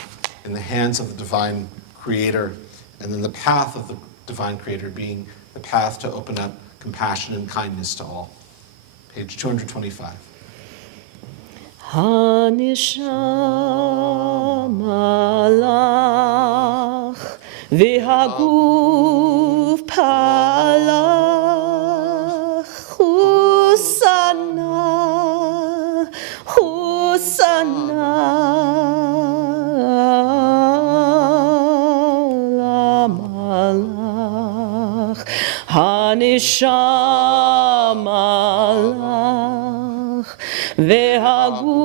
in the hands of the divine creator, and then the path of the divine creator being the path to open up compassion and kindness to all. Page 225. הנשמה לך והגוף פלח, חוסנה, חוסנה למלאך, הנשמה לך והגוף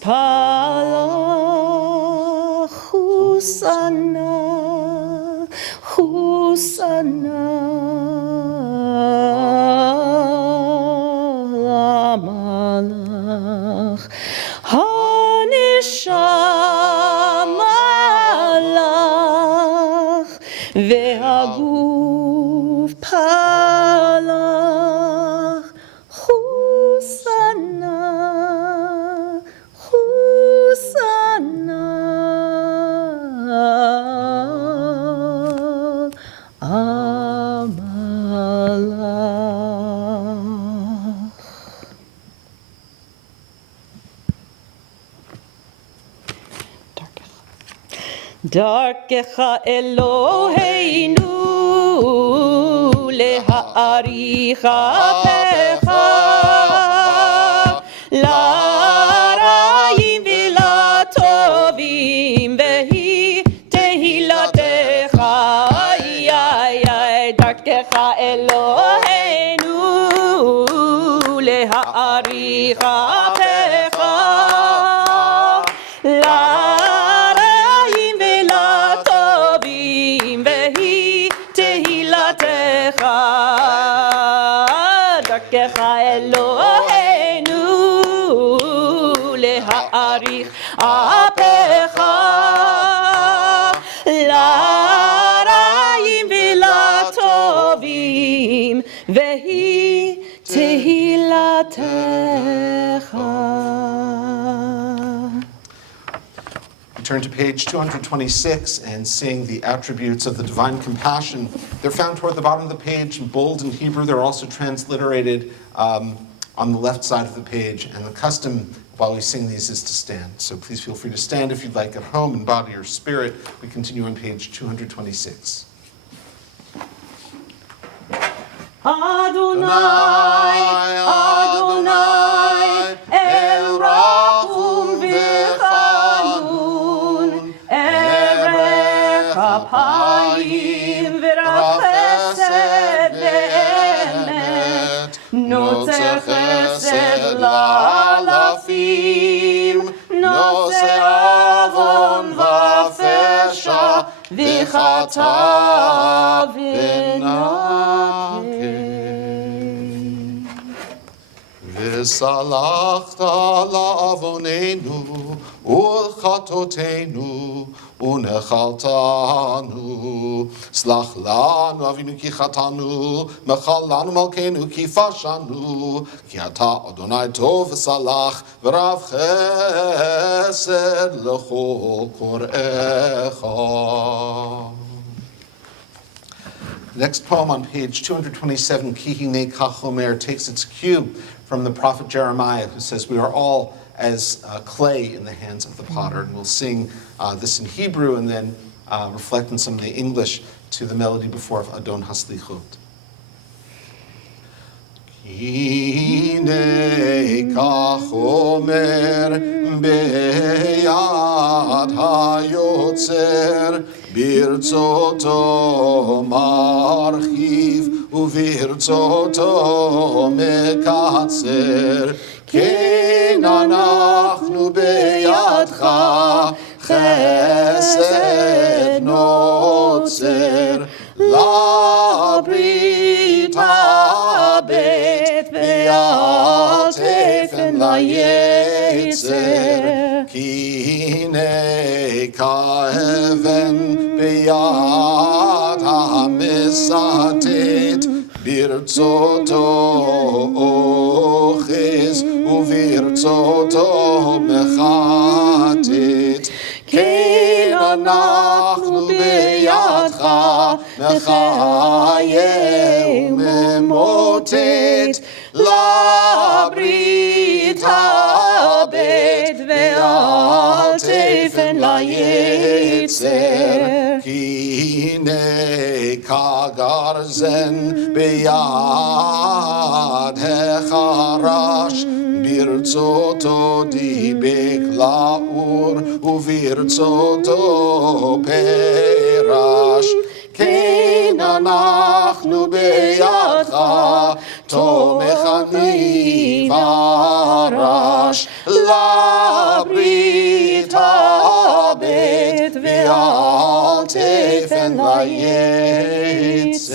פלח, חוסנה, חוסנה למלאך, הנשמה לך והגוף פלח, חוסנה, חוסנה המלאך. דרכך אלוהינו להאריך אפיך, לרעים ולטובים, והיא תהילתך. דרכך אלוהינו להאריך אפיך, לרעים ולטובים, והיא תהילתך. דרכך אלוהינו להאריך אפיך, לרעים ולטובים, והיא תהילתך. Turn to page 226 and sing the attributes of the divine compassion. They're found toward the bottom of the page in bold in Hebrew. They're also transliterated on the left side of the page. And the custom while we sing these is to stand. So please feel free to stand if you'd like at home in body or spirit. We continue on page 226. Adonai, Adonai, El Rahum v'Chanun, Erech Apayim v'Rach Chesed v'Emet, אתה ונקה. וסלחת לעווננו ולחטאותינו ונחלתנו. סלח לנו אבינו כי חטאנו, מחל לנו מלכנו כי פשענו, כי אתה אדוני טוב וסלח ורב חסד לכל קוראיך. The next poem on page 227, Ki Hine Kach Omer, takes its cue from the prophet Jeremiah, who says we are all as clay in the hands of the potter. And we'll sing this in Hebrew and then reflect on some of the English to the melody before of Adon Haslichut. Ki Hine Kach Omer Beyad HaYotzer ברצותו מרחיב וברצותו מקצר, כן אנחנו בידך חסד נוצר, לברית הבט ואל תפן ליצר, כי הנה כאבן ביד המסתת, ברצותו אוחז וברצותו מחטט, כן אנחנו בידך מחיה וממוטט, לברית הבט ואל תפן ליצר, כי הנה כגרזן ביד החרש, ברצותו דיבק לאור וברצותו פרש, כן אנחנו בידך תומך אני ורש, לברית הבט ואל תפן ליצר.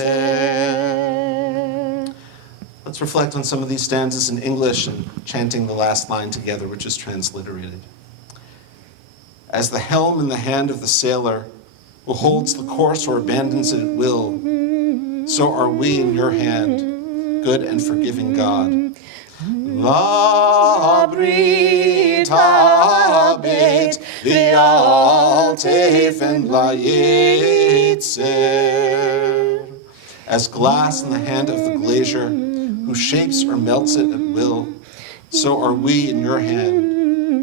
Let's reflect on some of these stanzas in English and chanting the last line together, which is transliterated. As the helm in the hand of the sailor, who holds the course or abandons it at will, so are we in your hand, good and forgiving God. Labrit habet v'al tefen layetzer. As glass in the hand of the glazier, who shapes or melts it at will, so are we in your hand,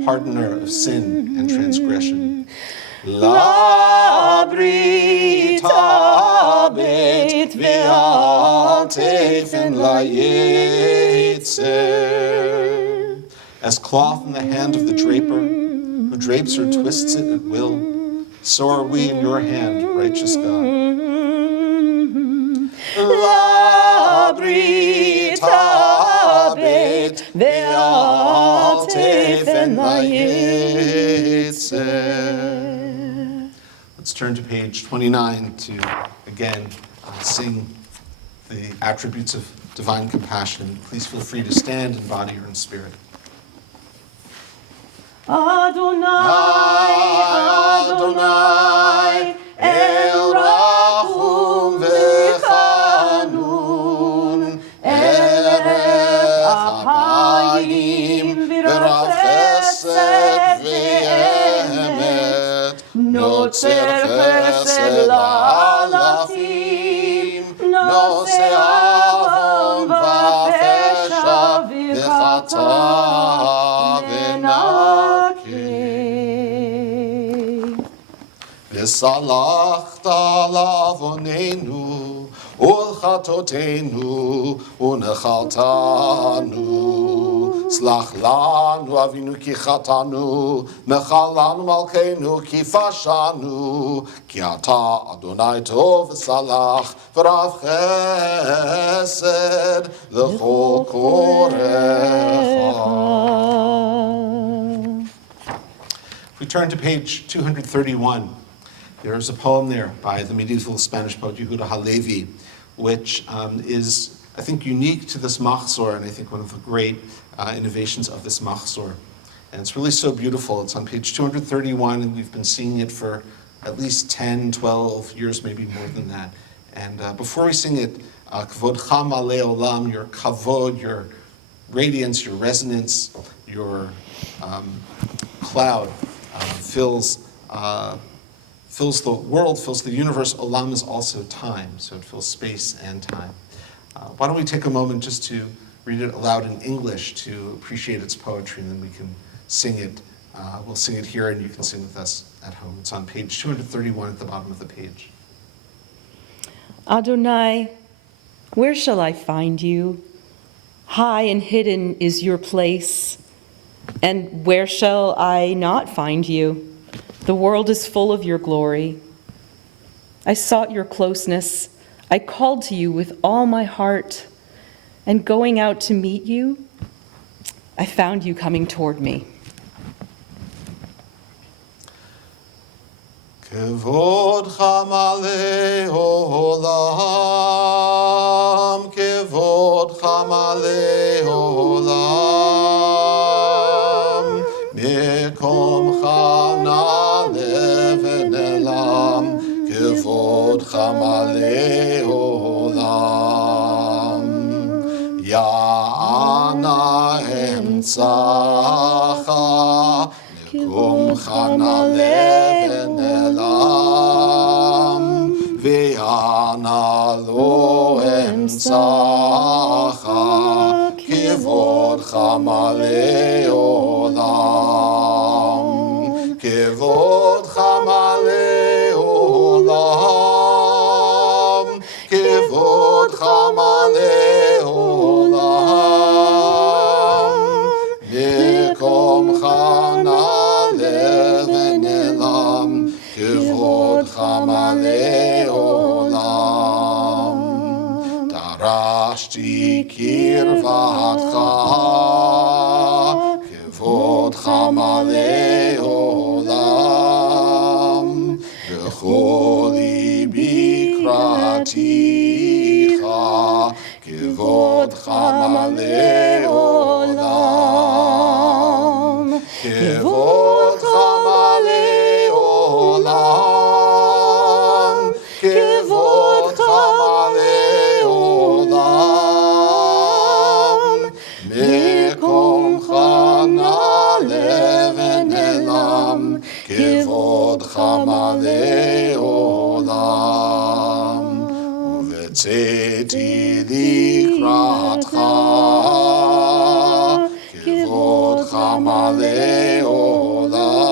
pardoner of sin and transgression. Labrit habet ve'al tefen layetzer. As cloth in the hand of the draper, who drapes or twists it at will, so are we in your hand, righteous God. Labrit habet ve'al tefen layetzer. Let's turn to page 29 to again sing the attributes of divine compassion. Please feel free to stand in body or in spirit. Adonai, Adonai, El Rachum v'Chanun, Erech Apayim v'Rav Chesed v'Emet, Notzer Chesed la'alafim, Nosei avon v'pesha v'chata וסלחת לעווננו ולחטאותינו ונחלתנו. סלח לנו אבינו כי חטאנו, מחל לנו מלכנו כי פשענו, כי אתה אדוני טוב וסלח ורב חסד לכל קוראיך. If we turn to page 231, There's a poem there by the medieval Spanish poet Yehuda Halevi, which is, I think, unique to this machzor, and I think one of the great innovations of this machzor. And it's really so beautiful. It's on page 231, and we've been singing it for at least 10, 12 years, maybe more than that. And before we sing it, Kavod Male Olam, your kavod, your radiance, your resonance, your cloud fills the world, fills the universe. Olam is also time, so it fills space and time. Why don't we take a moment just to read it aloud in English to appreciate its poetry, and then we can sing it. We'll sing it here, and you can sing with us at home. It's on page 231 at the bottom of the page. Adonai, where shall I find you? High and hidden is your place. And where shall I not find you? The world is full of your glory. I sought your closeness. I called to you with all my heart. And going out to meet you, I found you coming toward me. Kevodcha malei olam, kevodcha malei olam, mekomcha na'aleh v'ne'lam, kevodcha malei olam, ya'ana emtzacha, mekomcha na'aleh Ve'ana lo emtzacha Kevodcha malei olam Kevodcha malei olam Kevodcha malei olam Mekomcha na'aleh v'ne'lam Kevodcha malei olam Darashti kirvatcha Kevodcha malei olam B'chol libi kraticha Kevodcha malei olam Kevodcha malei olam Kevodcha malei olam Mekomcha na'aleh v'ne'lam Kevodcha malei olam Uvetzeti likratcha Kevodcha malei olam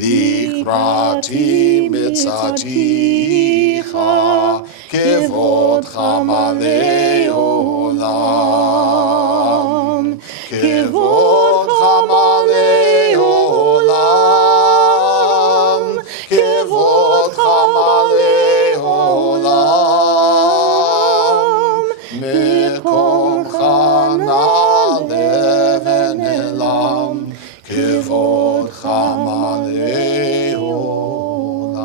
Likrati mitzaticha Kevodcha malei olam Kevodcha malei olam Kevodcha malei olam Mekomcha na'aleh v'ne'lam Kevodcha malei olam.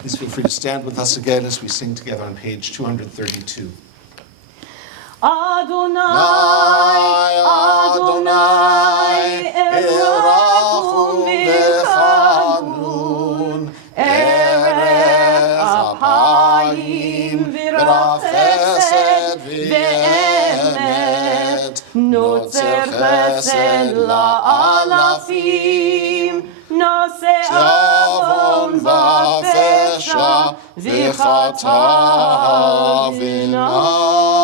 Please feel free to stand with us again as we sing together on page 232. Adonai, Adonai, Erachum v'chanun, Erech apayim v'rach chesed v'emet, Notzer chesed la'alafim, Noseh avon v'pesha v'chata v'nakeh.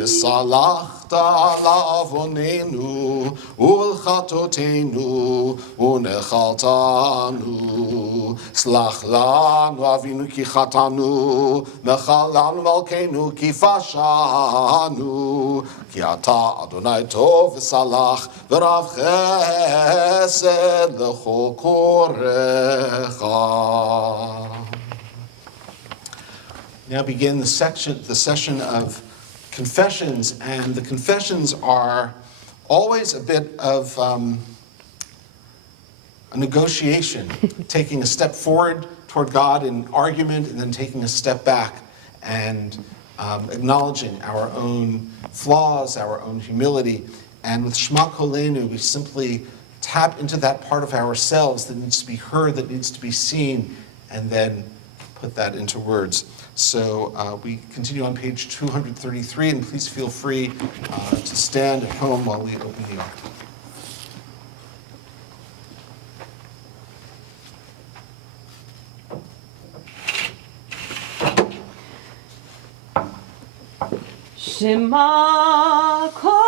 V'salachta la'avonenu ulchatotenu unechaltanu Slach lanu avinu ki chatanu mechal lanu malkeinu ki fashanu Ki ata Adonai tov v'salach v'rav chesed l'chol korecha. Now begin the session of confessions, and the confessions are always a bit of a negotiation, taking a step forward toward God in argument and then taking a step back and acknowledging our own flaws, our own humility. And with Shema Kolenu, we simply tap into that part of ourselves that needs to be heard, that needs to be seen, and then put that into words. So we continue on page 233, and please feel free to stand at home while we open the ark. Shema Kolenu,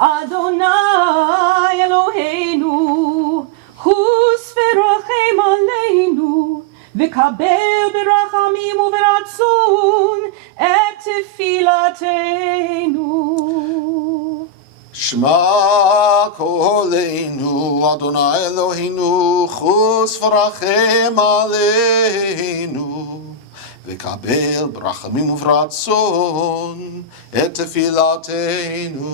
Adonai Eloheinu, Hus v'rachem aleinu, v'kabel b'rachamim u'v'ratzon et tefilatenu. Shema Kolenu, Adonai Eloheinu, Chus v'rachem aleinu, v'kabel b'rachamim u'v'ratzon et tefilatenu.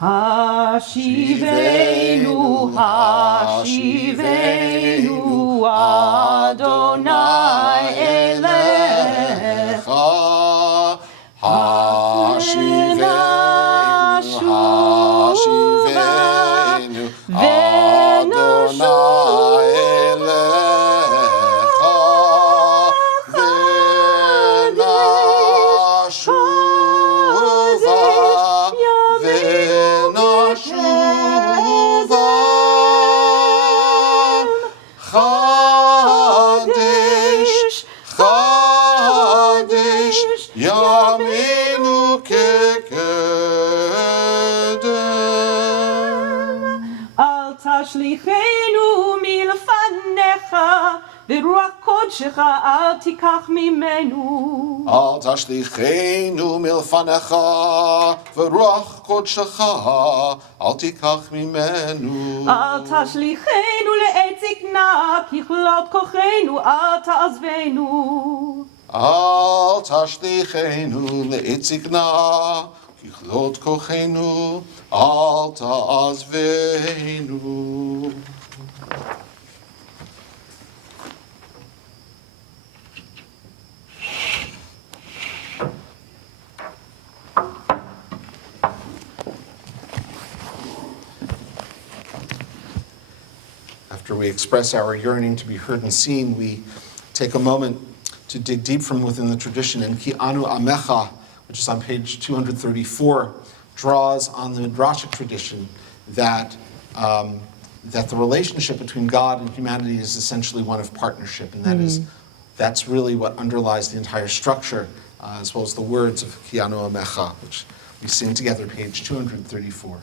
Hashivenu, Hashivenu, Adonai Elecha. Hashivenu, Hashivenu, Adonai Elecha, v'nashuva, Chadesh, Chadesh, Yameinu kekedem. Al tashlichenu milfanecha, v'ruach kodshecha al tikach mimenu. Al tashlichenu milfanecha, v'ruach kodshecha, al tikach mimenu. Al tashlichenu le'et zikna, kichlot kochenu al ta'azvenu. Al tashlichenu le'et zikna, kichlot kochenu, al ta'azvenu. After we express our yearning to be heard and seen, we take a moment to dig deep from within the tradition. And Ki Anu Amecha, which is on page 234, draws on the Midrashic tradition that that the relationship between God and humanity is essentially one of partnership, and that's really what underlies the entire structure, as well as the words of Ki Anu Amecha, which we sing together, page 234.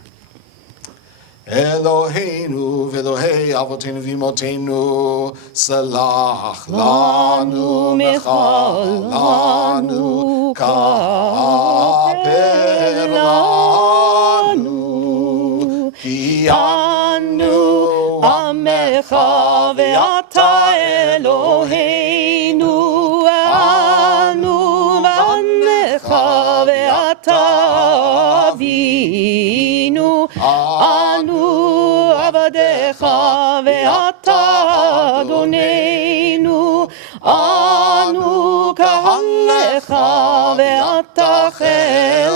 Eloheinu v'Elohei avotenu v'imotenu, salach lanu mechal lanu kaper lanu, ki anu amecha ve'ata Eloheinu, anu v'amecha ve'ata avinu, anu avadecha ve'ata Adonenu, anu kahalecha ve'ata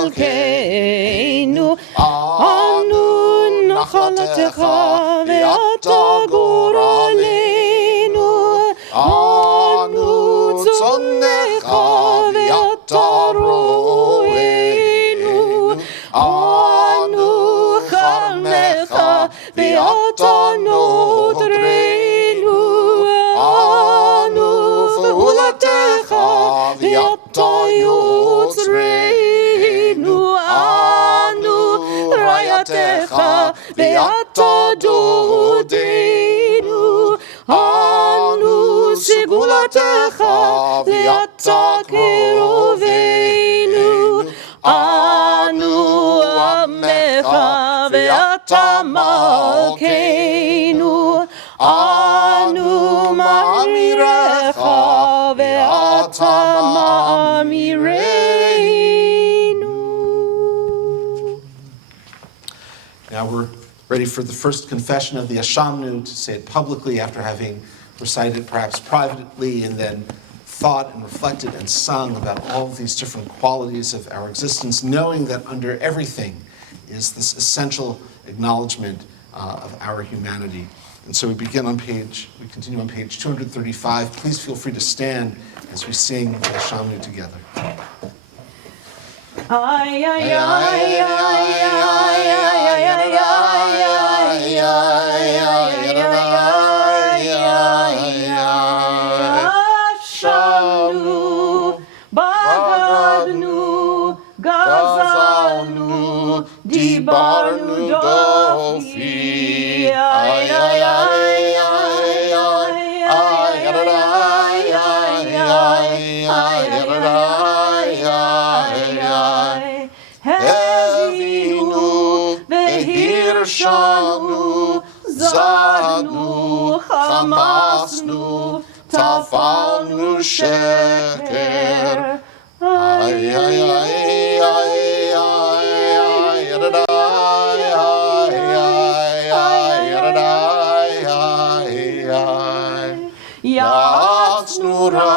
chelkeinu, anu nachalatecha ve'ata goralenu, anu tzonecha ve'ata roenu, anu charmecha ve'ata nodrenu, anu fe'ulatecha ve'ata yotzrenu, anu rayatecha ve'ata dodenu, anu sigulatecha ve'ata kerovenu, anu amecha ve'ata malkeinu, anu ma'amirecha ve'ata ma'amirenu. ready for the first confession of the Ashamnu, to say it publicly after having recited perhaps privately and then thought and reflected and sung about all of these different qualities of our existence, knowing that under everything is this essential acknowledgement of our humanity. And so we continue on page 235. Please feel free to stand as we sing the Ashamnu together. Ay, ay, ay, ay, ay, ay, ay, Ashamnu, bagadnu, gazalnu, dibarnu dofi. Ay, ay, ay, ay, ay, ay, Hevinu vehirshanu, zadnu, chamasnu, tafalnu sheker. Ay, ay, ay, ay, ay, ay, Yatsnura,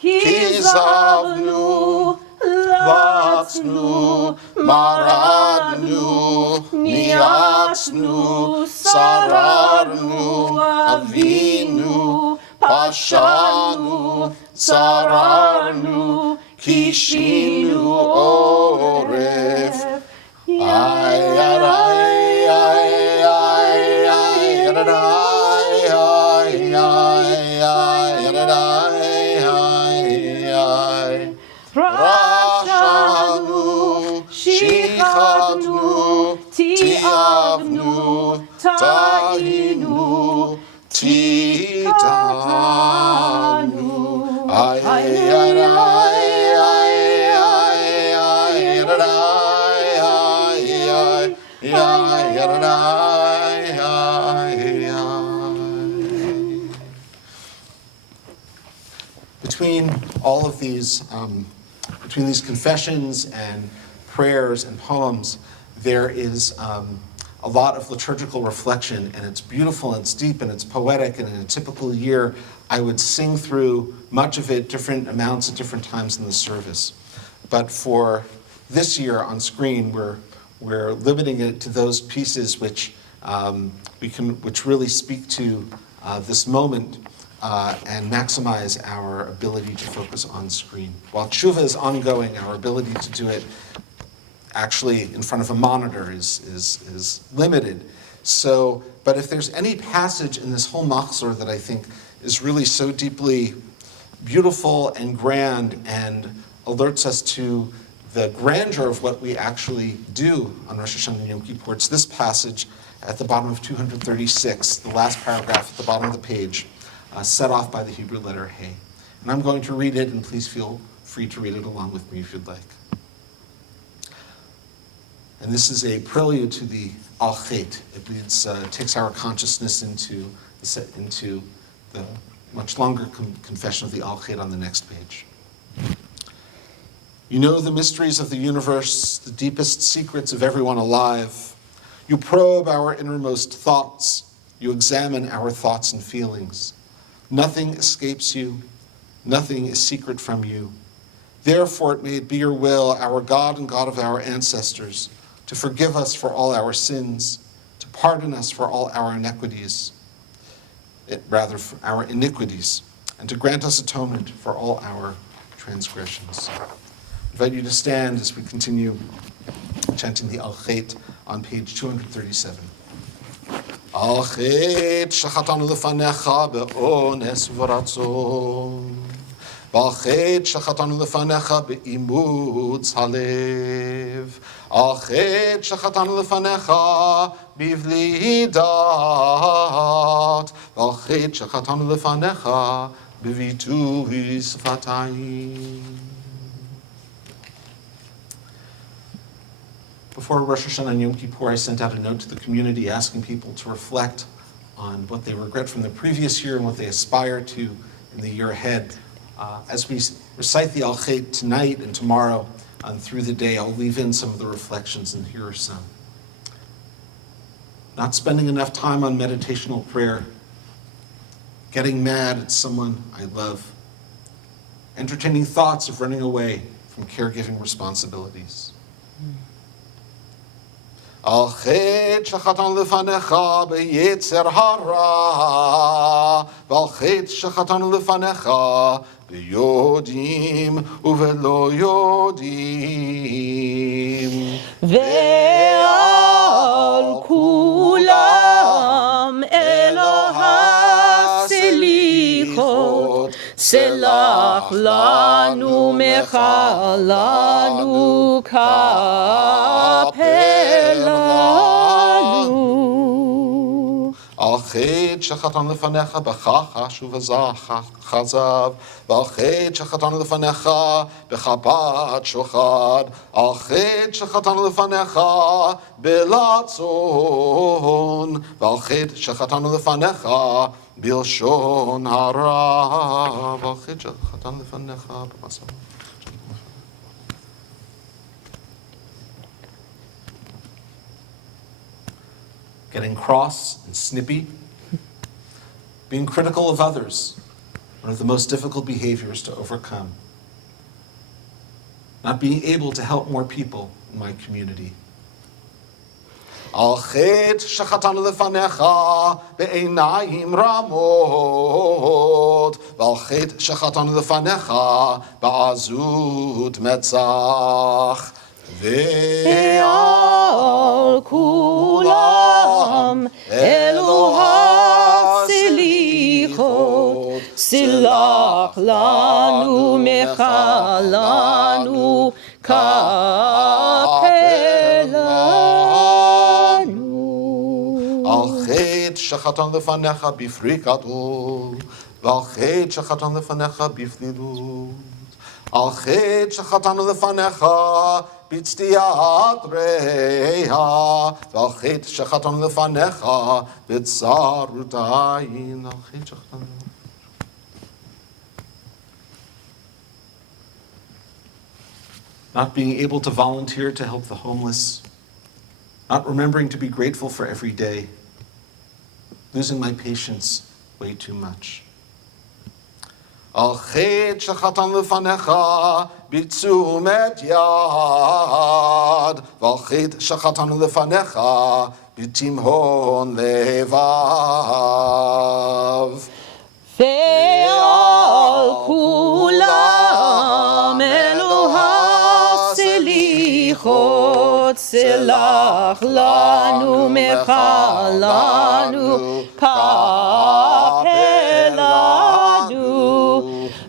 Kizavnu, Latsnu, Maradnu, Niatsnu, Sararnu, Avinu, Pashanu, Sararnu, Kishinu, Oref. Ay, ay, ay, ay, ay, ay, Rashanu, Shichadnu, Tiavnu, Tahinu, Titanu. Ay, ay, ay, Between all of these, between these confessions and prayers and poems, there is a lot of liturgical reflection, and it's beautiful and it's deep and it's poetic, and in a typical year, I would sing through much of it different amounts at different times in the service. But for this year on screen, we're limiting it to those pieces which which really speak to this moment and maximize our ability to focus on screen. While tshuva is ongoing, our ability to do it actually in front of a monitor is limited. So, but if there's any passage in this whole machzor that I think is really so deeply beautiful and grand and alerts us to the grandeur of what we actually do on Rosh Hashanah and Yom Kippur, it's this passage at the bottom of 236, the last paragraph at the bottom of the page, set off by the Hebrew letter Hey. And I'm going to read it, and please feel free to read it along with me if you'd like. And this is a prelude to the Al Chet. It takes our consciousness into the much longer confession of the Al Chet on the next page. You know the mysteries of the universe, the deepest secrets of everyone alive. You probe our innermost thoughts. You examine our thoughts and feelings. Nothing escapes you. Nothing is secret from you. Therefore it may be your will, our God and God of our ancestors, to forgive us for all our sins, to pardon us for all our iniquities, for our iniquities, and to grant us atonement for all our transgressions. I invite you to stand as we continue chanting the Al Chet on page 237. Al Chet shachatanu lefanecha be'ones v'ratzon, Al Chet shachatanu lefanecha be'imutz halev, Al Chet shachatanu lefanecha bivli dat, Al Chet shachatanu lefanecha bevitui sfatayim. Before Rosh Hashanah and Yom Kippur, I sent out a note to the community asking people to reflect on what they regret from the previous year and what they aspire to in the year ahead. As we recite the Al Chet tonight and tomorrow through the day, I'll weave in some of the reflections, and here are some. not spending enough time on meditational prayer, getting mad at someone I love, entertaining thoughts of running away from caregiving responsibilities. על חטא שחטאנו לפניך ביצר הרע, ועל חטא שחטאנו לפניך ביודעים ובלא יודעים. ועל כולם אלוה סליחות, סלח לנו מחלנו כפר לנו. על חטא שחטאנו לפניך בכחש ובכזב, ועל חטא שחטאנו לפניך בחפת שוחד, על חטא שחטאנו לפניך בלצון, ועל חטא שחטאנו לפניך בלשון הרע, ועל חטא שחטאנו לפניך במסע. Getting cross and snippy, being critical of others, one of the most difficult behaviors to overcome. Not being able to help more people in my community. על חטא שחטאנו לפניך בעיניים רמות, ועל חטא שחטאנו לפניך בעזות מצח. ועל כולם אלוה סליחות, סלח לנו מחלנו כפר לנו. על חטא שחטאנו לפניך בפריקתו, ועל חטא שחטאנו לפניך בפלילות, על חטא שחטאנו לפניך בצדיעת רע, ועל חטא שחטאנו לפניך בצרות עין, על חטא שחטאנו. Not being able to volunteer to help the homeless, not remembering to be grateful for every day, losing my patience way too much. על חטא שחטאנו לפניך בתשומת יד, ועל חטא שחטאנו לפניך בתימהון לבב. ועל כולם אלוה סליחות, סלח לנו מחלנו כפר לנו.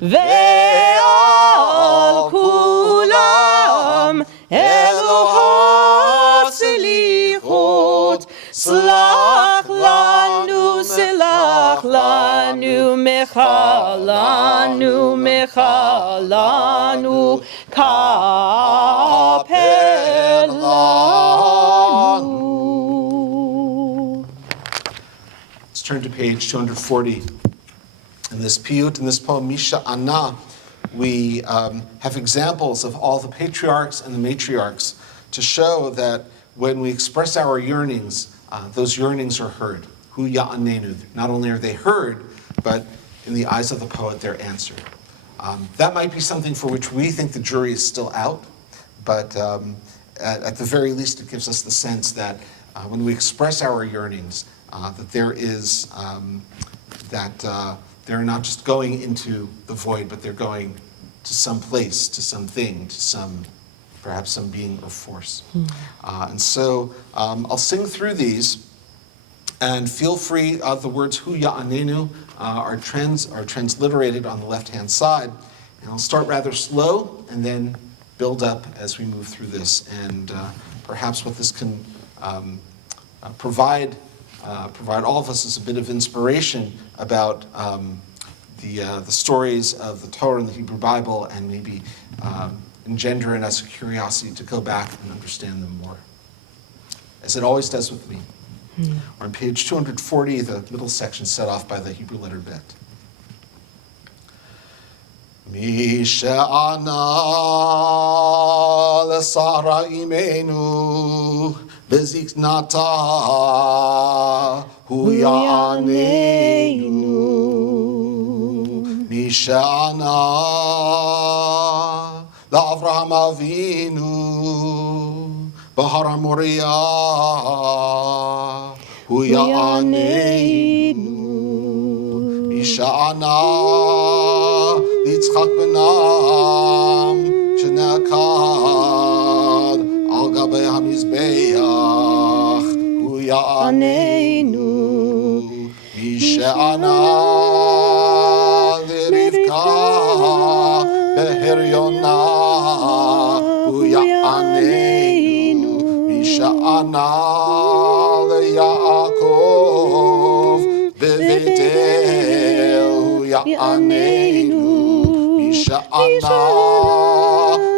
ועל כולם אלוה סליחות, סלח לנו, סלח לנו מחלנו, מחלנו כפר לנו. Let's turn to page 240. In this piyut, in this poem, Misha Anna, we have examples of all the patriarchs and the matriarchs to show that when we express our yearnings, those yearnings are heard. Hu ya'anenu. Not only are they heard, but in the eyes of the poet, they're answered. That might be something for which we think the jury is still out, but at the very least, it gives us the sense that when we express our yearnings, that there is, they're not just going into the void, but they're going to some place, to something, to some, perhaps some being or force. And so I'll sing through these, and feel free, the words hu ya'anenu are transliterated on the left-hand side. And I'll start rather slow and then build up as we move through this. And perhaps what this can provide all of us is a bit of inspiration about the stories of the Torah and the Hebrew Bible, and maybe engender in us a curiosity to go back and understand them more, as it always does with me. We're on page 240, the middle section set off by the Hebrew letter bet. מי שענה לשרה אימנו בזקנתה הוא יעננו מי שענה לאברהם אבינו בהר המוריה הוא יעננו מי שענה ליצחק בנם שנעקד על גבי המזבח הוא יעננו מי שענה לרבקה בהריונה הוא יעננו מי שענה ליעקב בבית-אל הוא יעננו מי שענה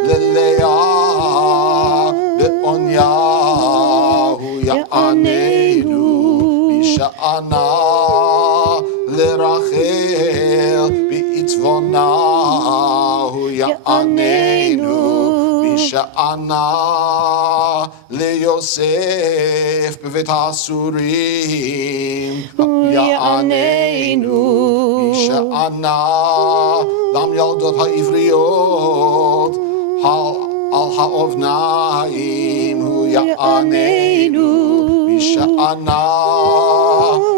ללאה בעוניה הוא יעננו מי שענה לרחל בעצבונה הוא יעננו מי שענה ליוסף בבית האסורים הוא יעננו מי שענה למילדות העבריות על האובניים הוא יעננו מי שענה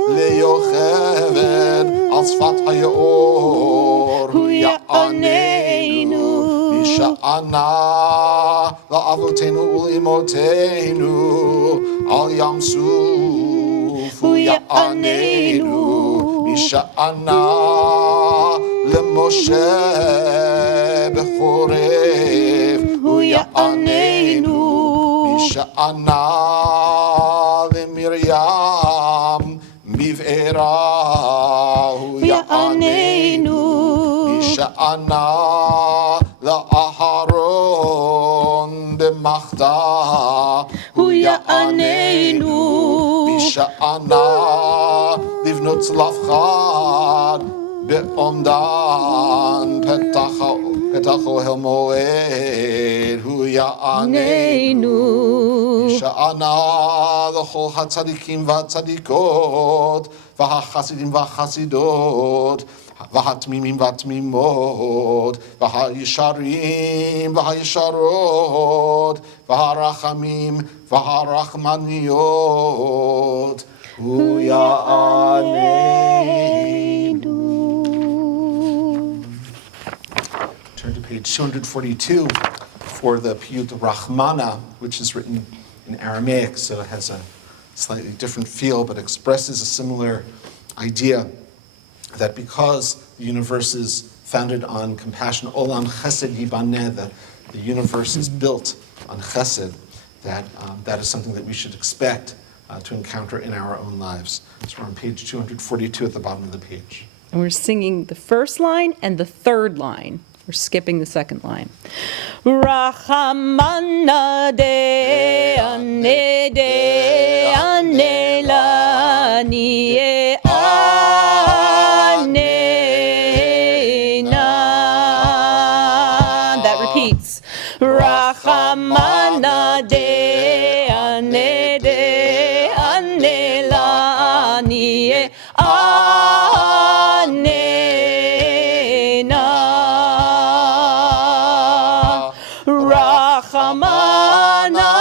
ליוכבד על שפת היאור הוא יעננו מי שענה לאבותינו ולאמותינו על ים סוף הוא יעננו מי שענה למשה בחורב הוא יעננו מי שענה למרים מבערה הוא יעננו מי שענה לאהרון במחתה הוא יעננו מי שענה לבנות צלף חד בעומדן פתח אוהל מועד הוא יעננו מי שענה לכל הצדיקים והצדיקות והחסידים והחסידות והתמימים והתמימות והישרים והישרות והרחמים והרחמניות הוא יעננו. Turn to page 242 for the piyut Rahmana, which is written in Aramaic, so it has a slightly different feel, but expresses a similar idea that because the universe is founded on compassion, Olam Chesed Yibaneh, the universe is built on Chesed, that is something that we should expect to encounter in our own lives. So we're on page 242 at the bottom of the page. And we're singing the first line and the third line. We're skipping the second line. Rachamana de ane la ni anena. That repeats. Rachamana de ane la ni Rachamana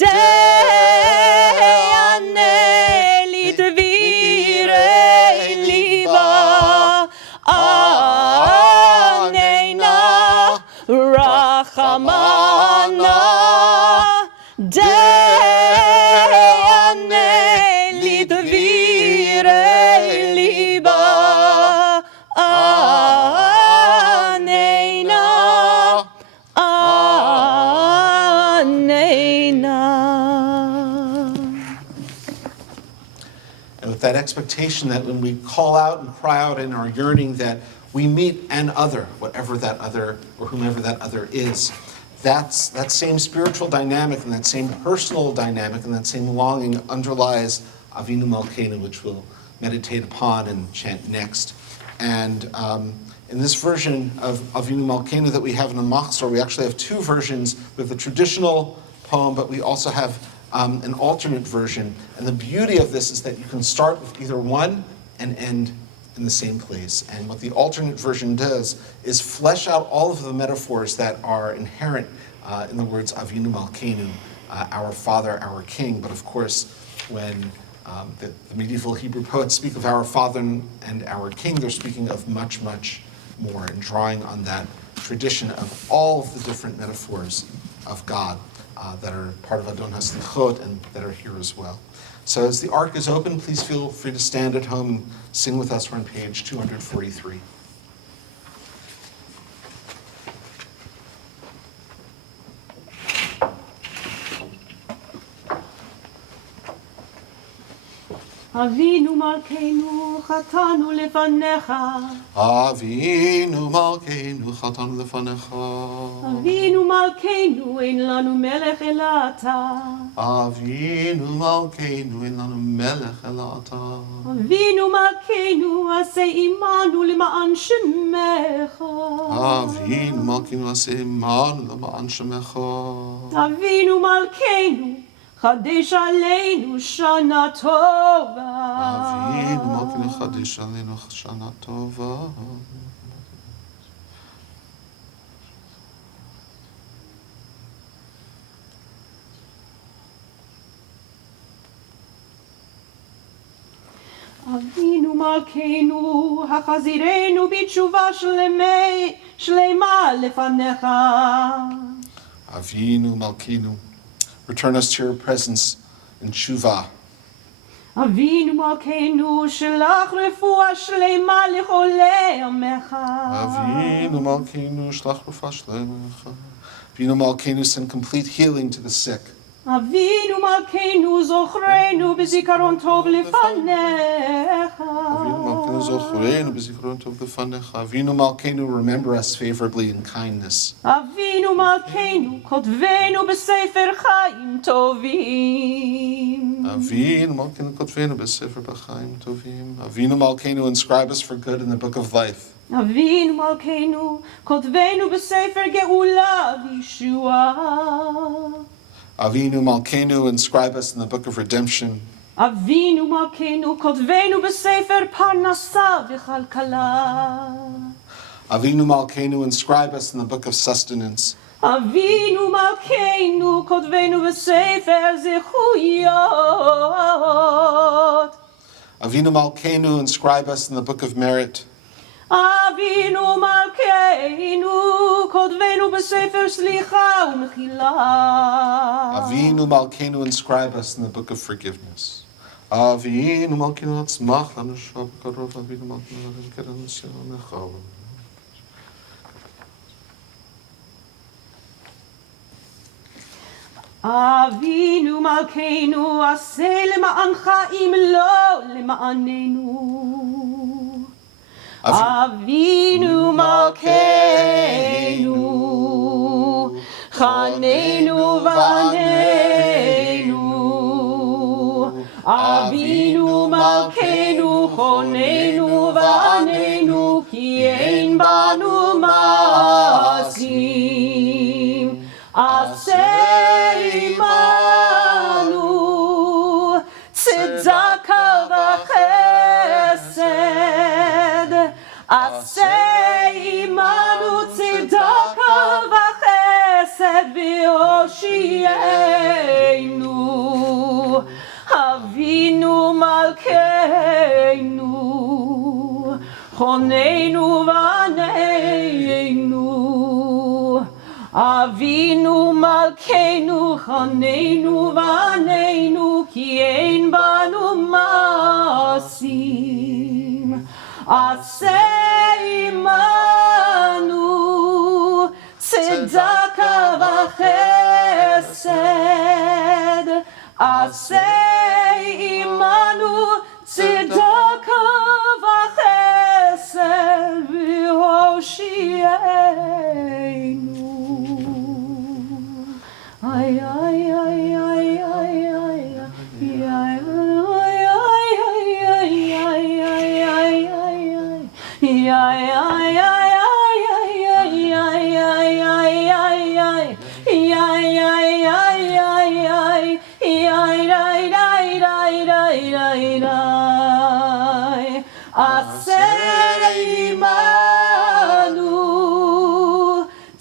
de'ane lidvirei liba anena Rachamana de'ane lidvirei liba That expectation that when we call out and cry out in our yearning that we meet an other, whatever that other or whomever that other is, that same spiritual dynamic and that same personal dynamic and that same longing underlies Avinu Malkeinu, which we'll meditate upon and chant next. And in this version of Avinu Malkeinu that we have in the Machzor, we actually have two versions. We have the traditional poem, but we also have an alternate version. And the beauty of this is that you can start with either one and end in the same place. And what the alternate version does is flesh out all of the metaphors that are inherent in the words Avinu Malkeinu, our Father, our King. But of course, when the medieval Hebrew poets speak of our Father and our King, they're speaking of much, much more, and drawing on that tradition of all of the different metaphors of God that are part of Adon HaSlichot and that are here as well. So as the ark is open, please feel free to stand at home and sing with us. We're on page 243. אבינו מלכנו חטאנו לפניך Avinu Malkeinu Chatanu Lefanecha. אבינו מלכנו אין לנו מלך אלא אתה Avinu Malkeinu Ein Lanu Melech Ela Ata. אבינו מלכנו עשה עמנו למען שמך Avinu Malkeinu Aseh Imanu Lema'an Shemecha. אבינו מלכנו חדש עלינו שנה טובה Avinu Malkeinu Chadesh Aleinu Shana Tova. אבינו מלכנו החזירנו בתשובה שלמה לפניך Avinu Malkeinu, return us to your presence in tshuva. אבינו מלכנו שלח רפואה שלמה לחולי עמך Avinu Malkeinu Shlach Rufa Shlemecha. Avinu Malkeinu, send complete healing to the sick. אבינו מלכנו זוכרנו בזיכרון טוב לפניך Avinu Malkeinu Zochreinu B'Zikaron Tov Lefanecha. Avinu Malkeinu, remember us favorably in kindness. אבינו מלכנו כותבנו בספר חיים טובים Avinu Malkeinu Kotvenu B'Sefer B'Chaim Tovim. Avinu Malkeinu, inscribe us for good in the book of life. אבינו מלכנו כותבנו בספר גאולה וישועה Avinu Malkeinu, inscribe us in the book of redemption. אבינו מלכנו כותבנו בספר פרנסה וכלכלה Avinu Malkeinu, inscribe us in the book of sustenance. אבינו מלכנו כותבנו בספר זכויות Avinu Malkeinu, inscribe us in the book of merit. אבינו מלכנו כותבנו בספר סליחה ומחילה Avinu Malkeinu, inscribe us in the book of forgiveness. Avinu Malkeinu Atzmach Lanu Shab Karov. Avinu Malkeinu Lanu Kedan L'Selamecha. אבינו מלכנו עשה למענך אם לא למעננו אבינו מלכנו חננו ועננו אבינו מלכנו חוננו ועננו כי אין בנו מעשים עשה עמנו צדקה וחסד עשה עמנו צדקה וחסד והושיענו אבינו מלכנו חוננו ועננו אבינו מלכנו חוננו ועננו כי אין בנו מעשים עשה עמנו צדקה וחסד עשה עמנו צדקה וחסד והושיענו ay ay ay ay ay ay ay ay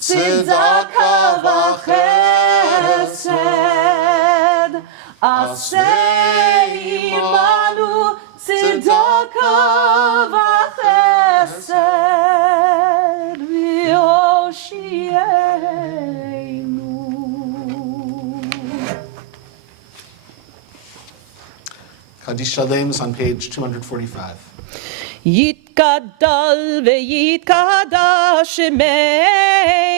צדקה וחסד, עשה עמנו צדקה וחסד, ויושיענו. Kaddish Shalem is on page 245. יתגדל ויתקדש שמי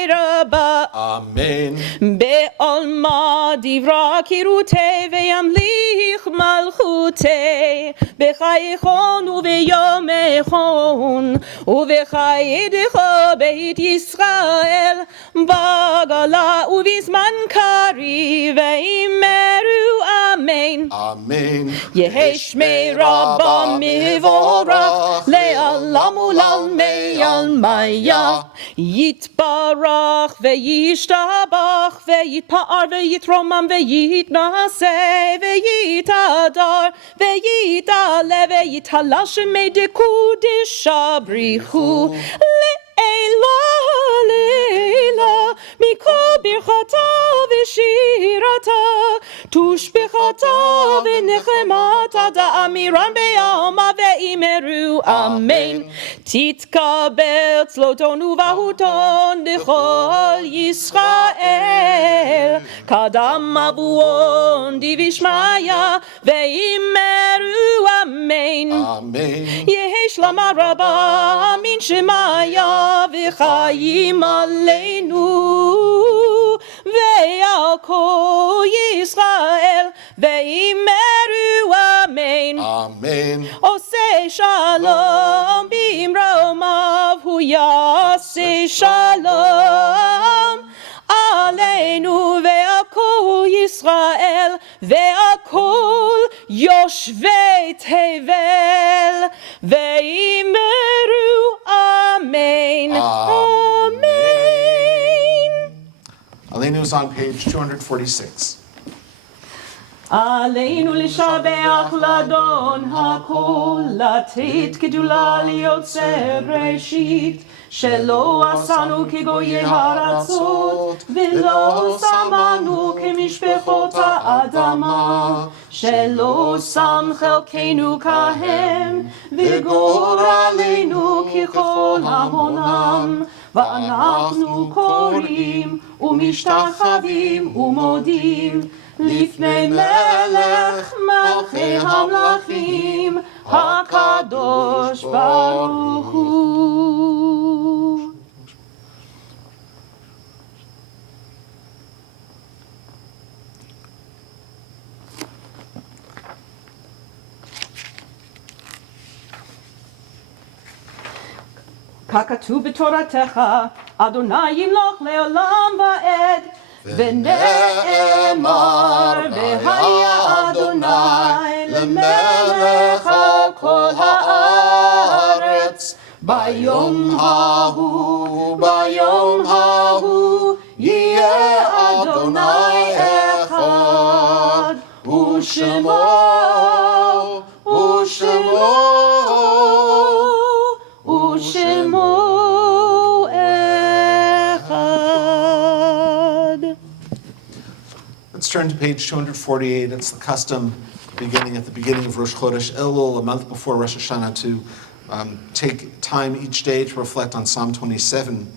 רבה, Amen. בעלמא דברה קירותי וימליך מלכותי, בחייכון וביומכון ובחיידך בית ישראל, בגלה ובזמן קריב ואמרו אמן. Amen. יהי שמי רבה מבורך לעולם ולעלמי עלמיה, יתברך וישתבח ויתפאר ויתרומם ויתנשא ויתהדר ויתעלה ויתהלל שמי דקודשה בריחו לעילה לעילה, מכל ברכתה ושירתה, תושבחתה ונחמתה דאמירן בעלמא ואמרו אמן. תתקבל צלותון ובהותון לכל ישראל, קדם מבואון דבשמיא ואמרו אמן. Amen. יהי שלמה רבה מן שמיא וחיים עלינו ועל כל ישראל ואמרו אמן. Amen. עושה שלום במרומיו הוא יעשה שלום עלינו ועל כל ישראל ועל כל יושבי תבל ואמרו אמן. Amen. אמן. Aleinu is on page 246. עלינו לשבח לאדון הכל, לתת גדולה ליוצר ראשית, שלא עשנו כגויי הארצות, ולא שמנו כמשפחות האדמה, שלא שם חלקנו כהם, וגורלנו ככל המונם. ואנחנו קוראים ומשתחווים ומודים לפני מלך מלכי המלכים, הקדוש ברוך הוא. ככתוב בתורתך, אדוני ימלוך לעולם ועד, ונאמר והיה אדוני למלך על כל הארץ. ביום ההוא יהיה אדוני אחד, ושמו אחד. Let's turn to page 248. It's the custom beginning at the beginning of Rosh Chodesh Elul, a month before Rosh Hashanah, to take time each day to reflect on Psalm 27.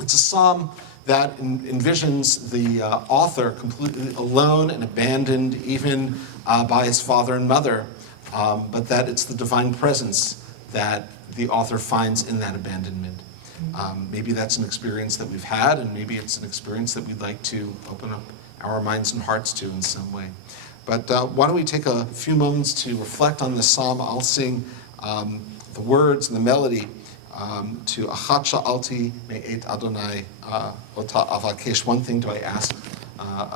It's a psalm that envisions the author completely alone and abandoned even by his father and mother, but that it's the divine presence that the author finds in that abandonment. Maybe that's an experience that we've had, and maybe it's an experience that we'd like to open up our minds and hearts to in some way. But why don't we take a few moments to reflect on this psalm. I'll sing the words and the melody to Achat Sha'alti Me'et Adonai Ota Avakesh. One thing do I ask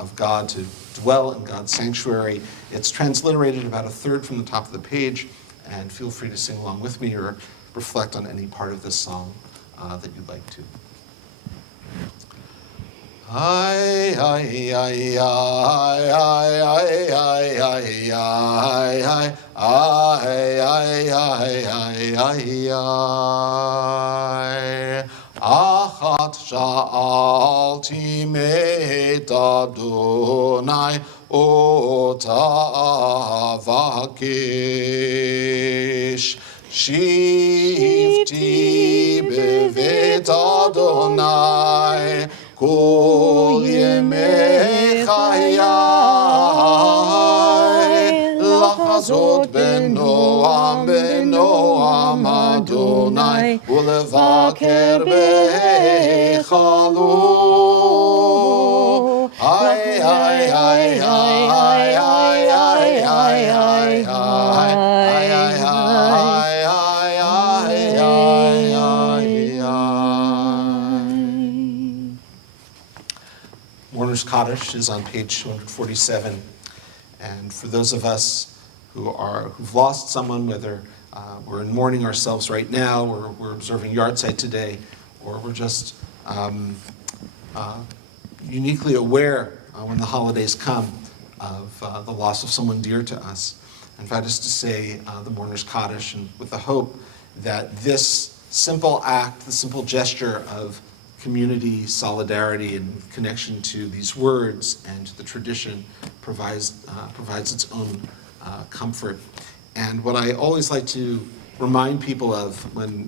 of God, to dwell in God's sanctuary. It's transliterated about a third from the top of the page, and feel free to sing along with me or reflect on any part of this song that you'd like to. Ay, ay, ay, ay, ay, ay, ay, ay, ay, ay, ay, ay, ay, achat Sha'alti me'et Adonai ota avakesh. Shivti bevet Adonai kol yemei chayai lachazot benoam Adonai ulevaker be'echalo. Ay, ay, ay, ay, ay, ay, ay, ay, ay, Mourner's Kaddish is on page 247, and for those of us who've lost someone, whether we're in mourning ourselves right now, or we're observing Yahrzeit today, or we're just uniquely aware when the holidays come of the loss of someone dear to us, I invite us to say the Mourner's Kaddish, and with the hope that this simple act, the simple gesture of community, solidarity, and connection to these words and to the tradition provides its own comfort. And what I always like to remind people of when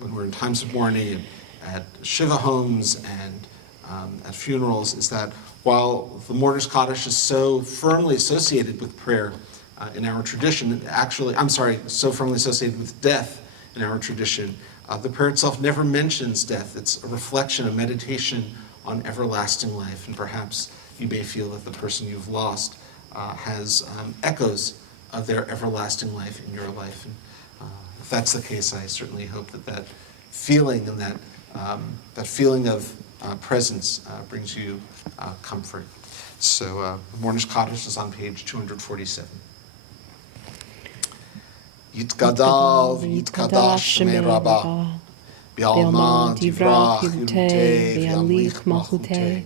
we're in times of mourning, at Shiva homes and at funerals, is that while the Mourner's Kaddish is so firmly associated with prayer in our tradition, so firmly associated with death in our tradition, the prayer itself never mentions death. It's a reflection, a meditation on everlasting life. And perhaps you may feel that the person you've lost has echoes of their everlasting life in your life. And if that's the case, I certainly hope that feeling and that feeling of presence brings you comfort. So Mourner's Kaddish is on page 247. Yitgadal v'yitkadash shemei Rabbah, B'alma divrach yirutei v'yamlich malchutei,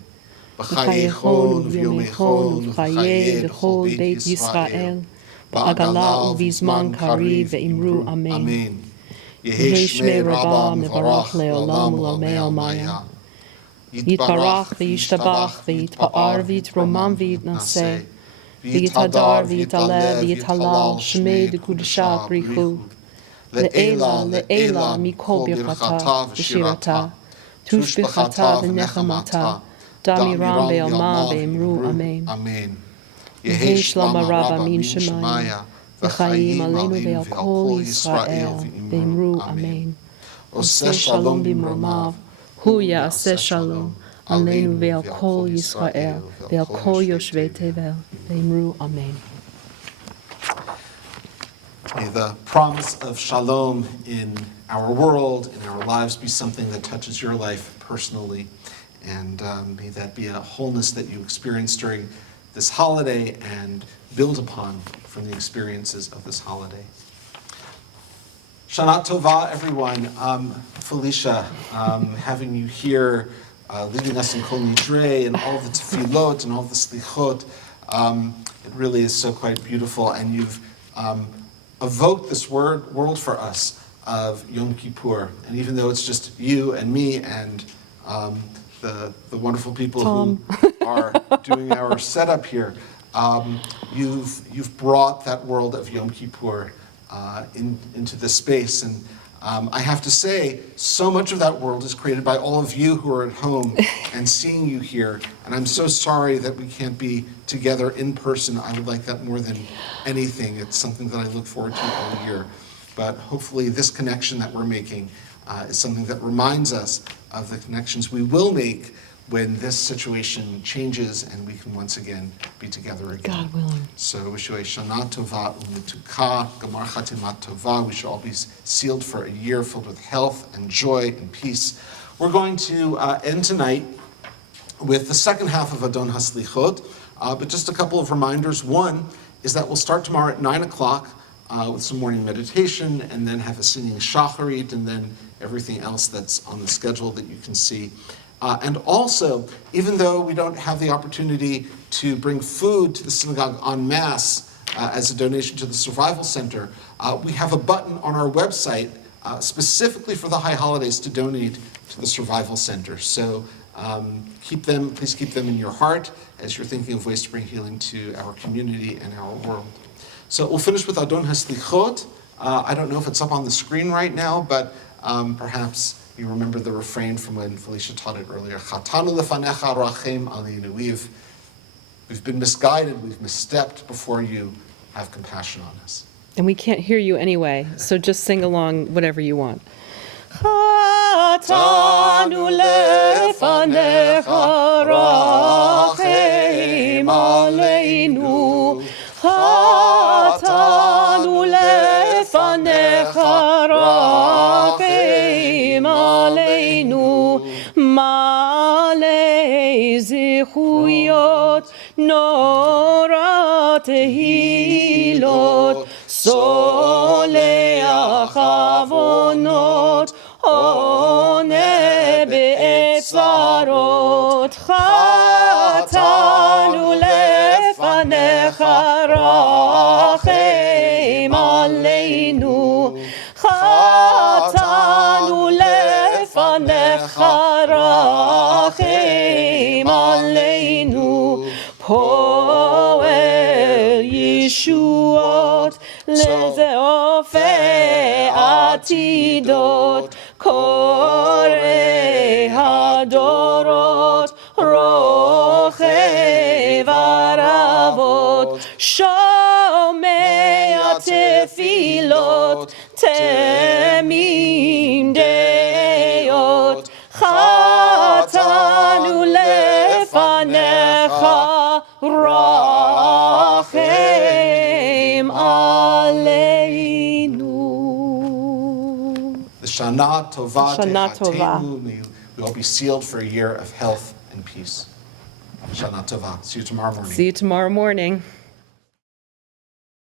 B'chayechon v'yomechon v'chaye b'chol beit Yisrael, B'agala u'vizman kari ve'imru amen. Yehi shmei Rabbah mevarach le'olam u'lamei almaya. Yitbarach v'yishtabach v'yitpa'ar v'yitromam v'yitnaseh, v'yithadar v'yitalev v'yithalal shmei d'kudeshat brichu. Le'ela mikol birchata v'shirata, tush b'chata v'nechamata, damiram be'alma be'imru amen. Amen. Yehi shlama rabba min shemaya, v'chayim aleinu ve'al kol Yisrael be'imru amen. Oseh shalom b'mromav, hu ya'aseh shalom, aleinu ve'al kol Yisrael, ve'al kol yoshvei tevel, be'imru amen. May the promise of shalom in our world, in our lives, be something that touches your life personally. And may that be a wholeness that you experience during this holiday and build upon from the experiences of this holiday. Shana Tova, everyone. Felicia, having you here, leading us in Kol Nidre and all the tefillot and all the slichot, it really is so quite beautiful. And you've evoked this world for us of Yom Kippur. And even though it's just you and me and the wonderful people who are doing our setup here, you've brought that world of Yom Kippur into this space. And I have to say, so much of that world is created by all of you who are at home and seeing you here. And I'm so sorry that we can't be together in person. I would like that more than anything. It's something that I look forward to all year. But hopefully this connection that we're making is something that reminds us of the connections we will make when this situation changes and we can once again be together again. God willing. So wish you a Shana Tova U'Mituka, Gamar Chatimat Tova. We should all be sealed for a year filled with health and joy and peace. We're going to end tonight with the second half of Adon HaSlichot, but just a couple of reminders. One is that we'll start tomorrow at 9 o'clock with some morning meditation, and then have a singing shacharit, and then everything else that's on the schedule that you can see. And also, even though we don't have the opportunity to bring food to the synagogue en masse as a donation to the Survival Center, we have a button on our website specifically for the high holidays to donate to the Survival Center. So please keep them in your heart as you're thinking of ways to bring healing to our community and our world. So we'll finish with Adon HaSlichot. I don't know if it's up on the screen right now, but perhaps you remember the refrain from when Felicia taught it earlier. Chatanu lefanecha rachem aleinu. We've been misguided, we've misstepped before you. Have compassion on us. And we can't hear you anyway, so just sing along whatever you want. Chatanu lefanecha rachem aleinu. Chatanu lefanecha rachem aleinu. Malei zichuyot nora tehilot. Soleach avonot one be'etzarot. Chatanu lefanecha rachem aleinu. Chatanu lefanecha rachem aleinu. Poel Yeshuot lezeofe atidot. Korei hadorot rochev aravot. Shomei tefilot temim deot. Chatanu lefanecha rachem aleinu. The Shana Tova Shana Tova. Tehatenu. May we all be sealed for a year of health and peace. Shana Tova. See you tomorrow morning. See you tomorrow morning.